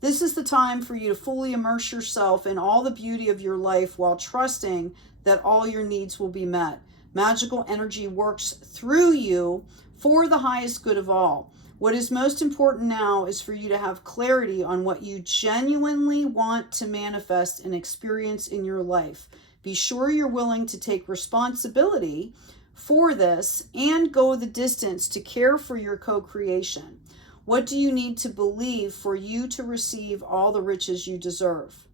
This is the time for you to fully immerse yourself in all the beauty of your life while trusting that all your needs will be met. Magical energy works through you for the highest good of all. What is most important now is for you to have clarity on what you genuinely want to manifest and experience in your life. Be sure you're willing to take responsibility for this and go the distance to care for your co-creation. What do you need to believe for you to receive all the riches you deserve?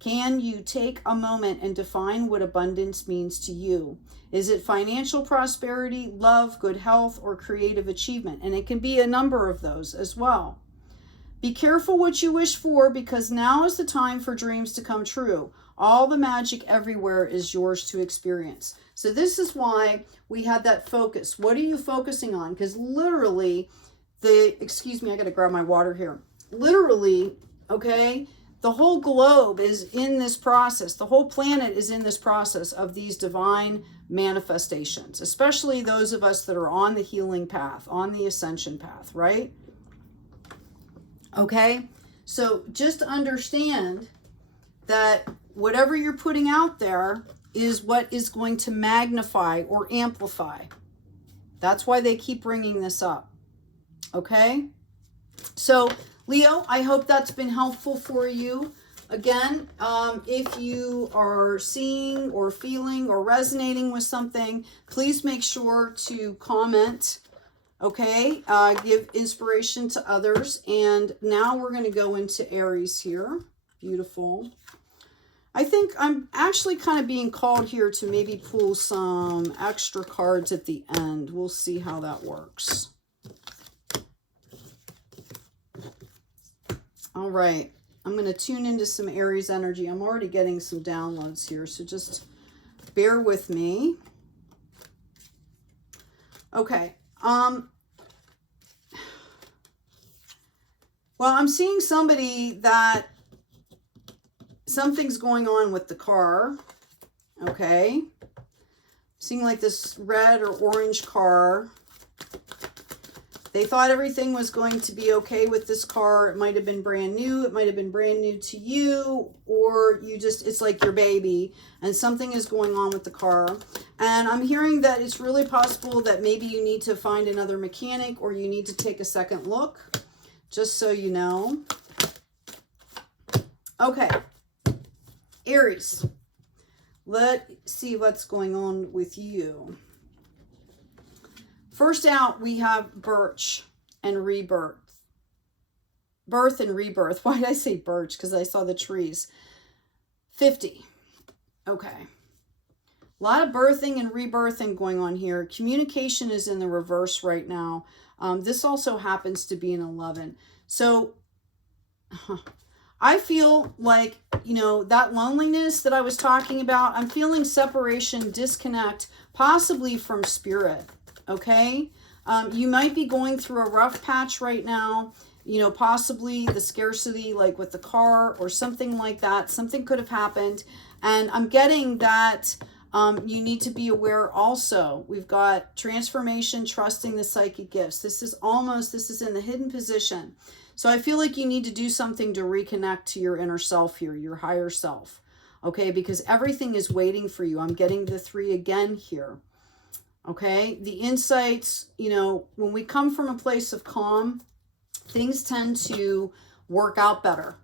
Can you take a moment and define what abundance means to you? Is it financial prosperity, love, good health, or creative achievement? And it can be a number of those as well. Be careful what you wish for, because now is the time for dreams to come true. All the magic everywhere is yours to experience. So this is why we had that focus. What are you focusing on? Because literally, excuse me, I got to grab my water here. Literally, okay, the whole globe is in this process. The whole planet is in this process of these divine manifestations, especially those of us that are on the healing path, on the ascension path, right? Okay, so just understand that whatever you're putting out there is what is going to magnify or amplify. That's why they keep bringing this up. Okay, so Leo, I hope that's been helpful for you. Again, if you are seeing or feeling or resonating with something, please make sure to comment. Okay, give inspiration to others. And now we're going to go into Aries here. Beautiful. I think I'm actually kind of being called here to maybe pull some extra cards at the end. We'll see how that works. All right, I'm going to tune into some Aries energy. I'm already getting some downloads here, so just bear with me. Okay. Well, I'm seeing somebody that something's going on with the car. Okay. Seeing like this red or orange car. They thought everything was going to be okay with this car. It might have been brand new. It might have been brand new to you, or you just, it's like your baby, and something is going on with the car. And I'm hearing that it's really possible that maybe you need to find another mechanic, or you need to take a second look, just so you know. Okay, Aries, let's see what's going on with you. First out, we have birch and rebirth. Birth and rebirth. Why did I say birch? Because I saw the trees. 50. Okay. A lot of birthing and rebirthing going on here. Communication is in the reverse right now. This also happens to be an 11. So I feel like, you know, that loneliness that I was talking about, I'm feeling separation, disconnect, possibly from spirit. Okay, you might be going through a rough patch right now, you know, possibly the scarcity, like with the car or something like that. Something could have happened. And I'm getting that you need to be aware also. We've got transformation, trusting the psychic gifts. This is in the hidden position. So I feel like you need to do something to reconnect to your inner self here, your higher self. Okay, because everything is waiting for you. I'm getting the 3 again here. Okay, the insights, you know, when we come from a place of calm, things tend to work out better.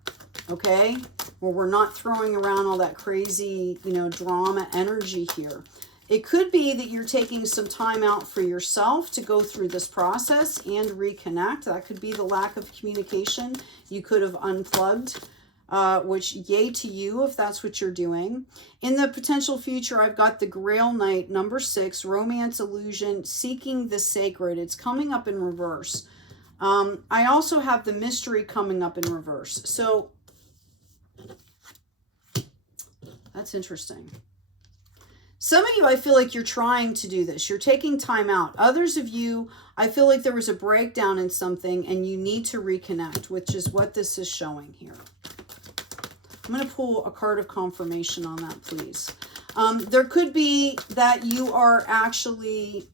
Okay, where we're not throwing around all that crazy, you know, drama energy here. It could be that you're taking some time out for yourself to go through this process and reconnect. That could be the lack of communication. You could have unplugged. Which yay to you if that's what you're doing. In the potential future, I've got the Grail Knight, number 6, romance, illusion, seeking the sacred. It's coming up in reverse. I also have the mystery coming up in reverse. So that's interesting. Some of you, I feel like you're trying to do this. You're taking time out. Others of you, I feel like there was a breakdown in something and you need to reconnect, which is what this is showing here. I'm going to pull a card of confirmation on that, please. There could be that you are actually,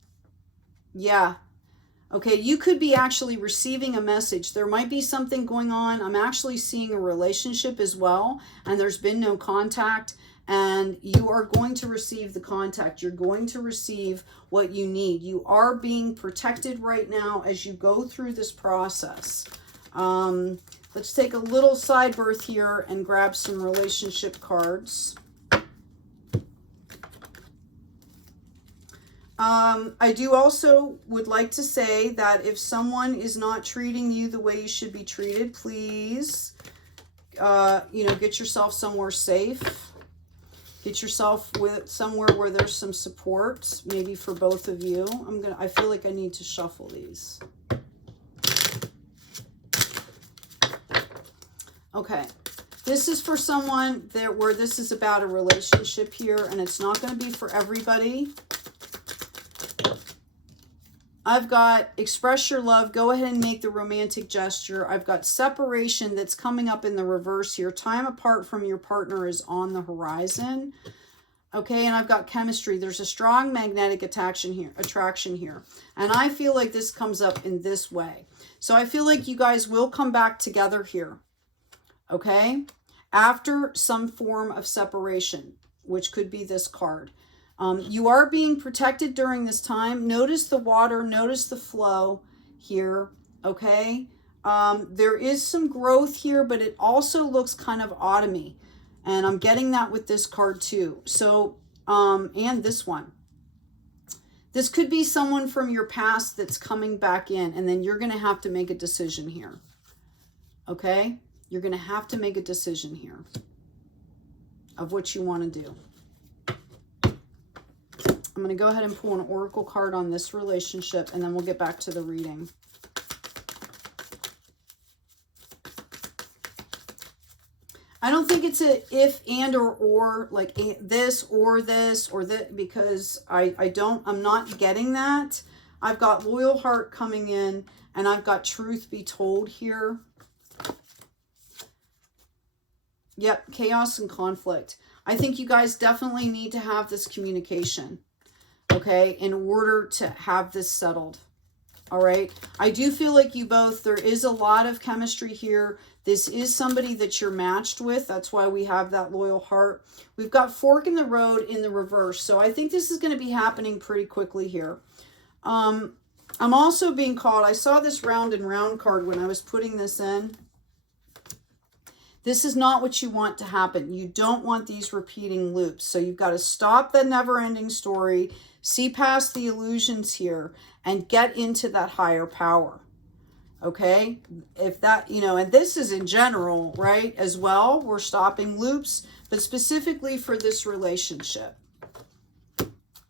okay, you could be actually receiving a message. There might be something going on. I'm actually seeing a relationship as well, and there's been no contact, and you are going to receive the contact. You're going to receive what you need. You are being protected right now as you go through this process. Let's take a little side berth here and grab some relationship cards. I do also would like to say that if someone is not treating you the way you should be treated, please you know, get yourself somewhere safe. Get yourself with somewhere where there's some support, maybe for both of you. I feel like I need to shuffle these. Okay. This is for someone where this is about a relationship here, and it's not going to be for everybody. I've got express your love. Go ahead and make the romantic gesture. I've got separation that's coming up in the reverse here. Time apart from your partner is on the horizon. Okay, and I've got chemistry. There's a strong magnetic attraction here. And I feel like this comes up in this way. So I feel like you guys will come back together here. Okay, after some form of separation, which could be this card. You are being protected during this time. Notice the water, notice the flow here, okay? There is some growth here, but it also looks kind of autumny. And I'm getting that with this card too. So, and this one. This could be someone from your past that's coming back in, and then you're going to have to make a decision here, okay? You're going to have to make a decision here of what you want to do. I'm going to go ahead and pull an oracle card on this relationship, and then we'll get back to the reading. I don't think it's a if and or like this or this or that, because I'm not getting that. I've got loyal heart coming in, and I've got truth be told here. Yep, chaos and conflict. I think you guys definitely need to have this communication, okay, in order to have this settled. All right. I do feel like you both, there is a lot of chemistry here. This is somebody that you're matched with. That's why we have that loyal heart. We've got fork in the road in the reverse. So I think this is going to be happening pretty quickly here. I'm also being called, I saw this round and round card when I was putting this in. This is not what you want to happen. You don't want these repeating loops. So you've got to stop the never-ending story, see past the illusions here, and get into that higher power. Okay? If that, you know, and this is in general, right, as well. We're stopping loops, but specifically for this relationship.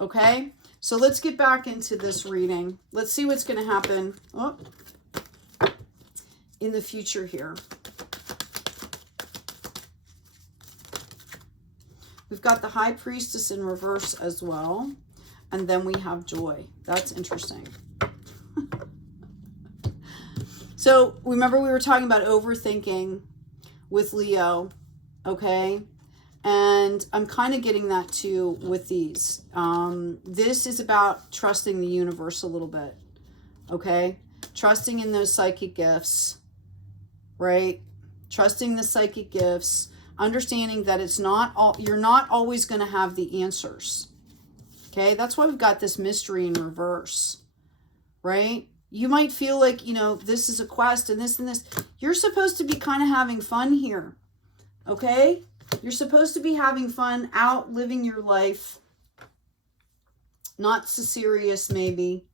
Okay? So let's get back into this reading. Let's see what's going to happen in the future here. We've got the High Priestess in reverse as well. And then we have Joy. That's interesting. So remember we were talking about overthinking with Leo, okay? And I'm kind of getting that too with these. This is about trusting the universe a little bit, okay? Trusting in those psychic gifts, right? Trusting the psychic gifts. Understanding that it's not all, you're not always going to have the answers. Okay, that's why we've got this mystery in reverse, right? You might feel like, you know, this is a quest and this and this. You're supposed to be kind of having fun here, okay? You're supposed to be having fun, out living your life. Not so serious, maybe.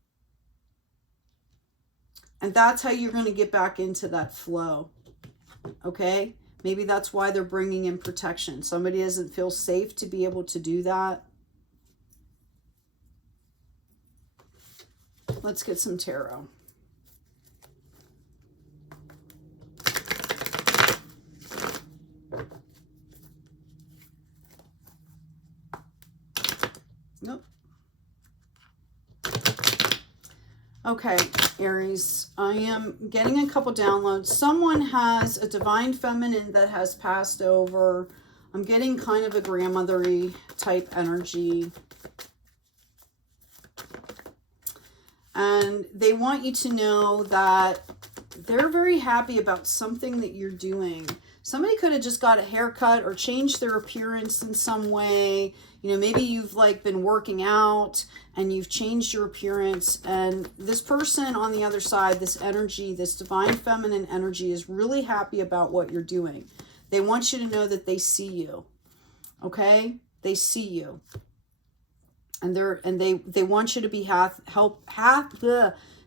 And that's how you're going to get back into that flow, okay? Maybe that's why they're bringing in protection. Somebody doesn't feel safe to be able to do that. Let's get some tarot. Nope. Okay, Aries, I am getting a couple downloads. Someone has a divine feminine that has passed over. I'm getting kind of a grandmothery type energy. And they want you to know that they're very happy about something that you're doing. Somebody could have just got a haircut or changed their appearance in some way. You know, maybe you've like been working out and you've changed your appearance, and this person on the other side, this energy, this divine feminine energy, is really happy about what you're doing. They want you to know that they see you. Okay? They see you. And they want you to be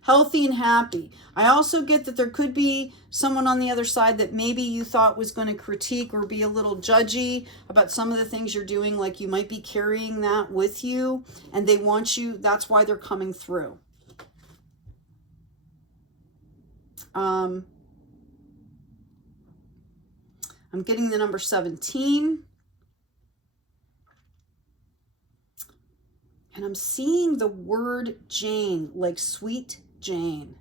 healthy and happy. I also get that there could be someone on the other side that maybe you thought was going to critique or be a little judgy about some of the things you're doing, like you might be carrying that with you, and they want you, that's why they're coming through. I'm getting the number 17. And I'm seeing the word Jane, like Sweet Jane.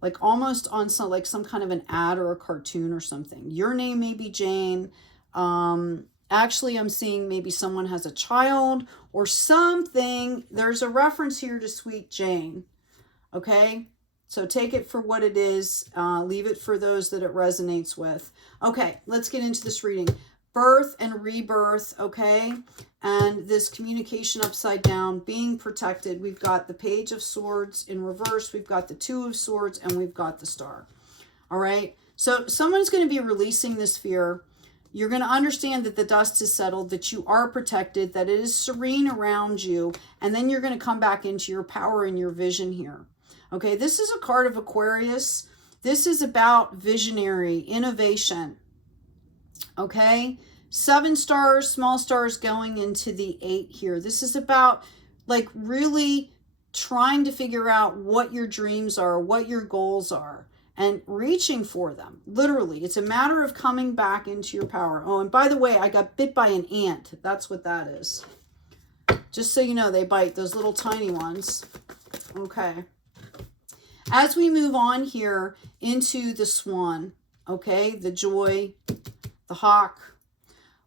Like almost on some, like some kind of an ad or a cartoon or something. Your name may be Jane. Actually, I'm seeing maybe someone has a child or something. There's a reference here to Sweet Jane. Okay? So take it for what it is. Leave it for those that it resonates with. Okay, let's get into this reading. Birth and rebirth, okay? And this communication upside down, being protected. We've got the Page of Swords in reverse. We've got the Two of Swords, and we've got the Star. All right? So someone's going to be releasing this fear. You're going to understand that the dust is settled, that you are protected, that it is serene around you, and then you're going to come back into your power and your vision here. Okay, this is a card of Aquarius. This is about visionary, innovation. Okay, 7 stars, small stars going into the 8 here. This is about like really trying to figure out what your dreams are, what your goals are, and reaching for them. Literally, it's a matter of coming back into your power. Oh, and by the way, I got bit by an ant. That's what that is. Just so you know, they bite, those little tiny ones. Okay. As we move on here into the Swan, okay, the Joy, the Hawk,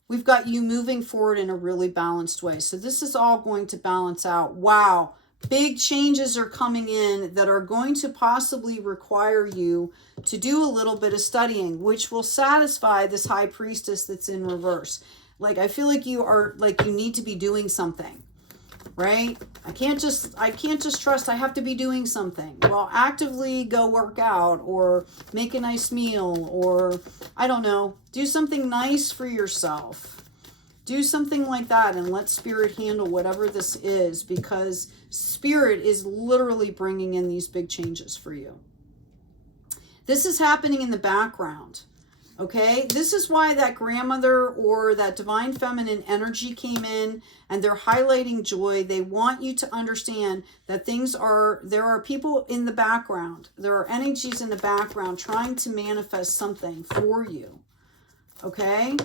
we've got you moving forward in a really balanced way. So this is all going to balance out. Wow, big changes are coming in that are going to possibly require you to do a little bit of studying, which will satisfy this High Priestess that's in reverse. Like, I feel like you are, like, you need to be doing something. Right? I can't just trust I have to be doing something. Well, actively go work out or make a nice meal or, I don't know, do something nice for yourself. Do something like that and let Spirit handle whatever this is, because Spirit is literally bringing in these big changes for you. This is happening in the background. Okay, this is why that grandmother or that divine feminine energy came in, and they're highlighting joy. They want you to understand that there are people in the background. There are energies in the background trying to manifest something for you. Okay.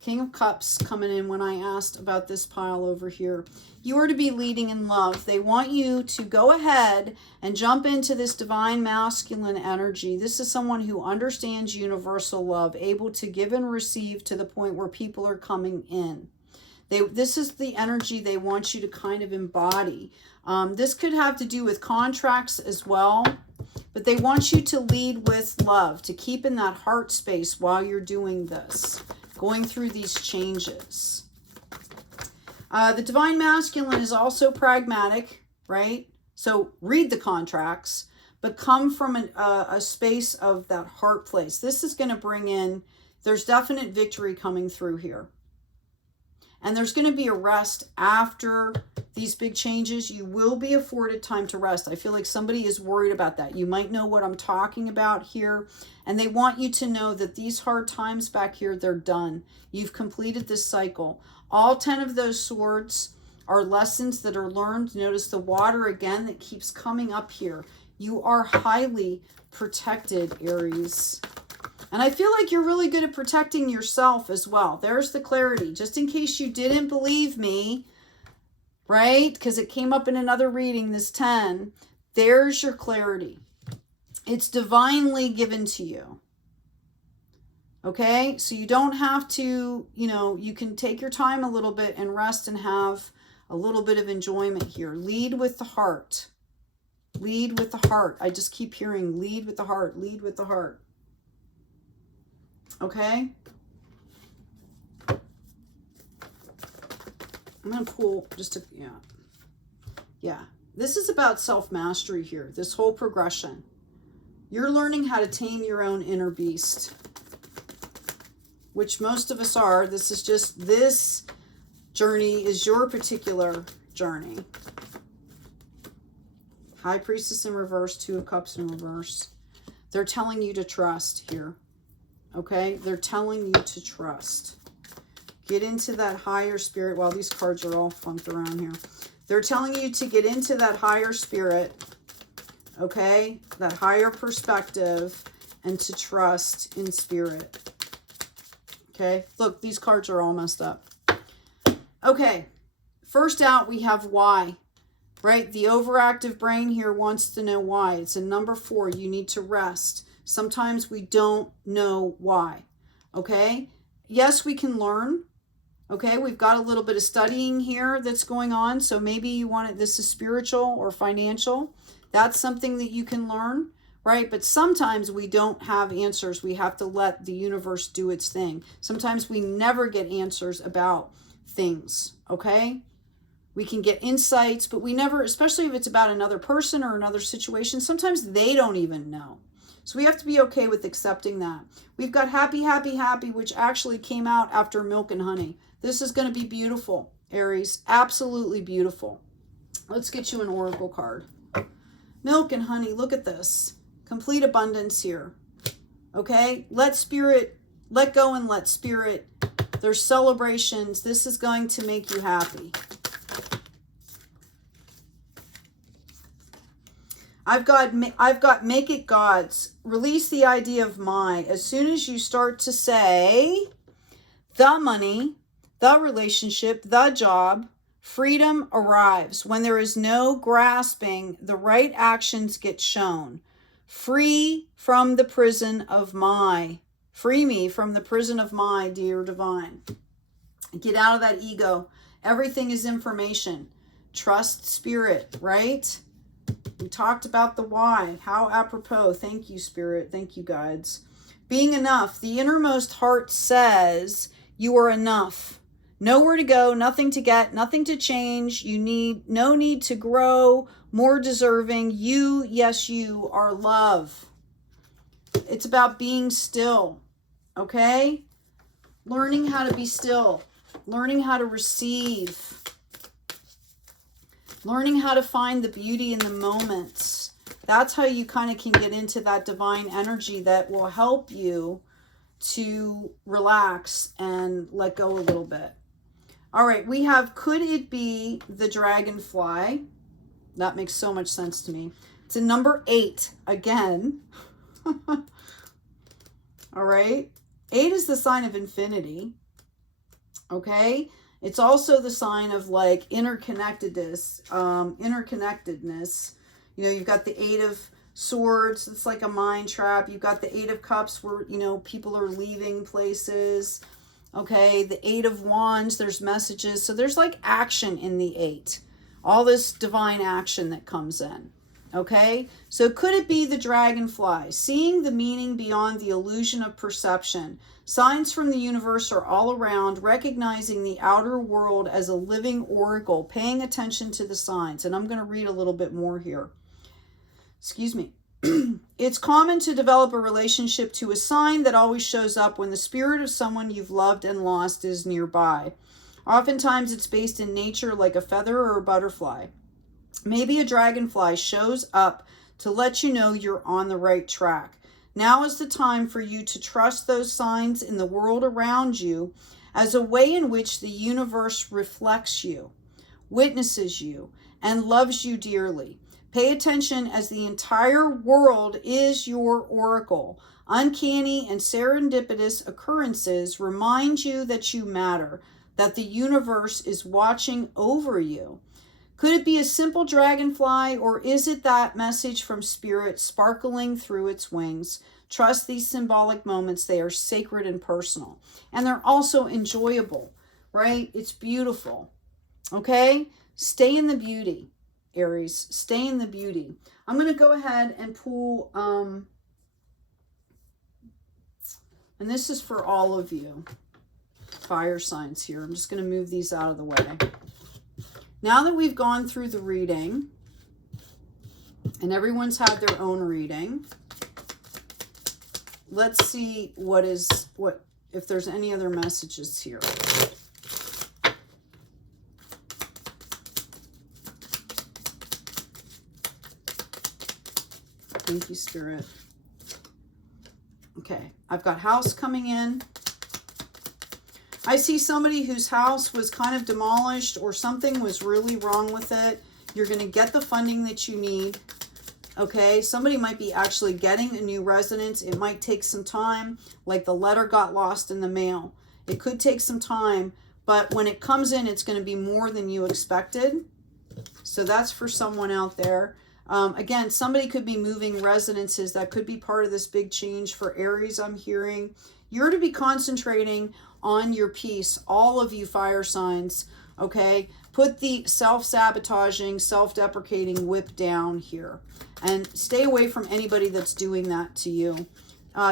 King of Cups coming in when I asked about this pile over here. You are to be leading in love. They want you to go ahead and jump into this divine masculine energy. This is someone who understands universal love, able to give and receive to the point where people are coming in. This is the energy they want you to kind of embody. This could have to do with contracts as well, but they want you to lead with love, to keep in that heart space while you're doing this, going through these changes. The divine masculine is also pragmatic, right? So read the contracts, but come from a space of that heart place. This is going to bring in, there's definite victory coming through here. And there's going to be a rest after these big changes. You will be afforded time to rest. I feel like somebody is worried about that. You might know what I'm talking about here. And they want you to know that these hard times back here, they're done. You've completed this cycle. All 10 of those swords are lessons that are learned. Notice the water again that keeps coming up here. You are highly protected, Aries. And I feel like you're really good at protecting yourself as well. There's the clarity. Just in case you didn't believe me, right? Because it came up in another reading, this 10. There's your clarity. It's divinely given to you. Okay? So you don't have to, you can take your time a little bit and rest and have a little bit of enjoyment here. Lead with the heart. Lead with the heart. I just keep hearing lead with the heart. Lead with the heart. Okay? I'm going to pull just a, yeah. This is about self-mastery here, this whole progression. You're learning how to tame your own inner beast, which most of us are. This is just, this journey is your particular journey. High Priestess in reverse, Two of Cups in reverse. They're telling you to trust here. Okay? They're telling you to trust. Get into that higher spirit. Wow, these cards are all funked around here. They're telling you to get into that higher spirit. Okay? That higher perspective, and to trust in spirit. Okay? Look, these cards are all messed up. Okay. First out, we have why. Right? The overactive brain here wants to know why. It's a number 4. You need to rest. Sometimes we don't know why. Okay? Yes, we can learn. Okay? We've got a little bit of studying here that's going on. So maybe you want it, this is spiritual or financial. That's something that you can learn. Right? But sometimes we don't have answers. We have to let the universe do its thing. Sometimes we never get answers about things. Okay? We can get insights, but we never, especially if it's about another person or another situation, sometimes they don't even know. So we have to be okay with accepting that. We've got happy, happy, happy, which actually came out after milk and honey. This is going to be beautiful, Aries. Absolutely beautiful. Let's get you an oracle card. Milk and honey, look at this. Complete abundance here. Okay? Let spirit, let go and let spirit. There's celebrations. This is going to make you happy. I've got make it God's. Release the idea of my. As soon as you start to say the money, the relationship, the job, freedom arrives. When there is no grasping, the right actions get shown. Free from the prison of my. Free me from the prison of my, dear divine. Get out of that ego. Everything is information. Trust spirit, right? We talked about the why. How apropos. Thank you, Spirit. Thank you, guides. Being enough. The innermost heart says you are enough. Nowhere to go, nothing to get, nothing to change. You need no need to grow, more deserving. You, yes, you are love. It's about being still. Okay? Learning how to be still. Learning how to receive. Learning how to find the beauty in the moments. That's how you kind of can get into that divine energy that will help you to relax and let go a little bit. All right, we have, could it be the dragonfly? That makes so much sense to me. It's a number 8 again. All right. 8 is the sign of infinity. Okay. It's also the sign of like interconnectedness. You know, you've got the 8 of swords. It's like a mind trap. You've got the 8 of cups where, you know, people are leaving places. Okay. The 8 of wands, there's messages. So there's like action in the 8. All this divine action that comes in. Okay. So could it be the dragonfly? Seeing the meaning beyond the illusion of perception. Signs from the universe are all around, recognizing the outer world as a living oracle, paying attention to the signs. And I'm going to read a little bit more here. Excuse me. It's common to develop a relationship to a sign that always shows up when the spirit of someone you've loved and lost is nearby. Oftentimes it's based in nature, like a feather or a butterfly. Maybe a dragonfly shows up to let you know you're on the right track. Now is the time for you to trust those signs in the world around you as a way in which the universe reflects you, witnesses you, and loves you dearly. Pay attention as the entire world is your oracle. Uncanny and serendipitous occurrences remind you that you matter, that the universe is watching over you. Could it be a simple dragonfly, or is it that message from spirit sparkling through its wings? Trust these symbolic moments. They are sacred and personal. And they're also enjoyable, right? It's beautiful. Okay? Stay in the beauty, Aries. Stay in the beauty. I'm going to go ahead and pull, and this is for all of you, fire signs here. I'm just going to move these out of the way. Now that we've gone through the reading, and everyone's had their own reading, let's see if there's any other messages here. Thank you, Spirit. Okay, I've got house coming in. I see somebody whose house was kind of demolished or something was really wrong with it. You're going to get the funding that you need. Okay, somebody might be actually getting a new residence. It might take some time, like the letter got lost in the mail. It could take some time, but when it comes in, it's going to be more than you expected. So that's for someone out there. Again, somebody could be moving residences. That could be part of this big change for Aries, I'm hearing. You're to be concentrating on your peace, all of you fire signs, okay? Put the self-sabotaging, self-deprecating whip down here. And stay away from anybody that's doing that to you.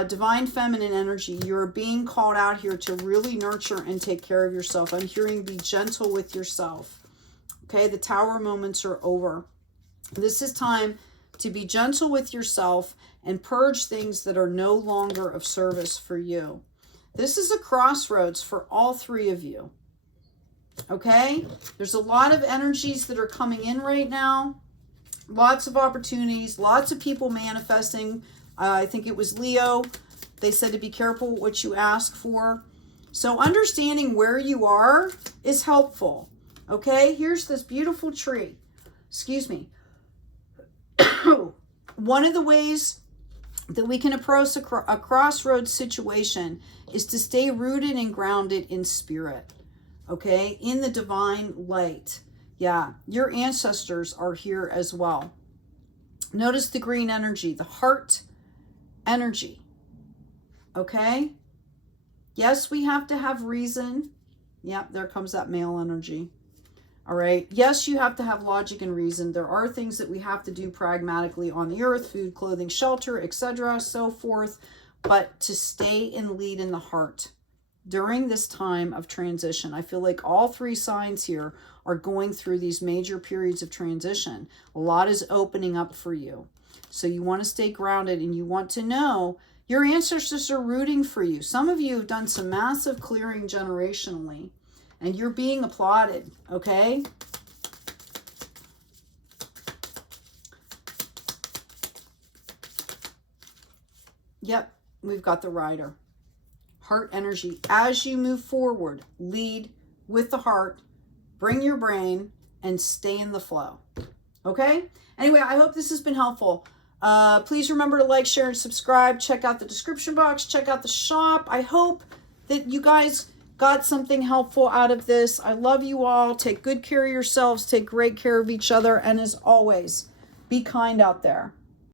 Divine feminine energy, you're being called out here to really nurture and take care of yourself. I'm hearing be gentle with yourself. Okay, the tower moments are over. This is time to be gentle with yourself and purge things that are no longer of service for you. This is a crossroads for all three of you. Okay, there's a lot of energies that are coming in right now. Lots of opportunities, lots of people manifesting. I think it was Leo. They said to be careful what you ask for. So understanding where you are is helpful. Okay, here's this beautiful tree. Excuse me. One of the ways that we can approach a crossroads situation is to stay rooted and grounded in spirit. Okay, in the divine light. Yeah, your ancestors are here as well. Notice the green energy, the heart energy. Okay? Yes, we have to have reason. Yep, there comes that male energy. All right. Yes, you have to have logic and reason. There are things that we have to do pragmatically on the earth, food, clothing, shelter, etc., so forth. But to stay and lead in the heart during this time of transition. I feel like all three signs here are going through these major periods of transition. A lot is opening up for you. So you want to stay grounded and you want to know your ancestors are rooting for you. Some of you have done some massive clearing generationally and you're being applauded, okay? Yep, we've got the rider. Heart energy. As you move forward, lead with the heart, bring your brain, and stay in the flow. Okay? Anyway, I hope this has been helpful. Please remember to like, share, and subscribe. Check out the description box. Check out the shop. I hope that you guys got something helpful out of this. I love you all. Take good care of yourselves. Take great care of each other. And as always, be kind out there.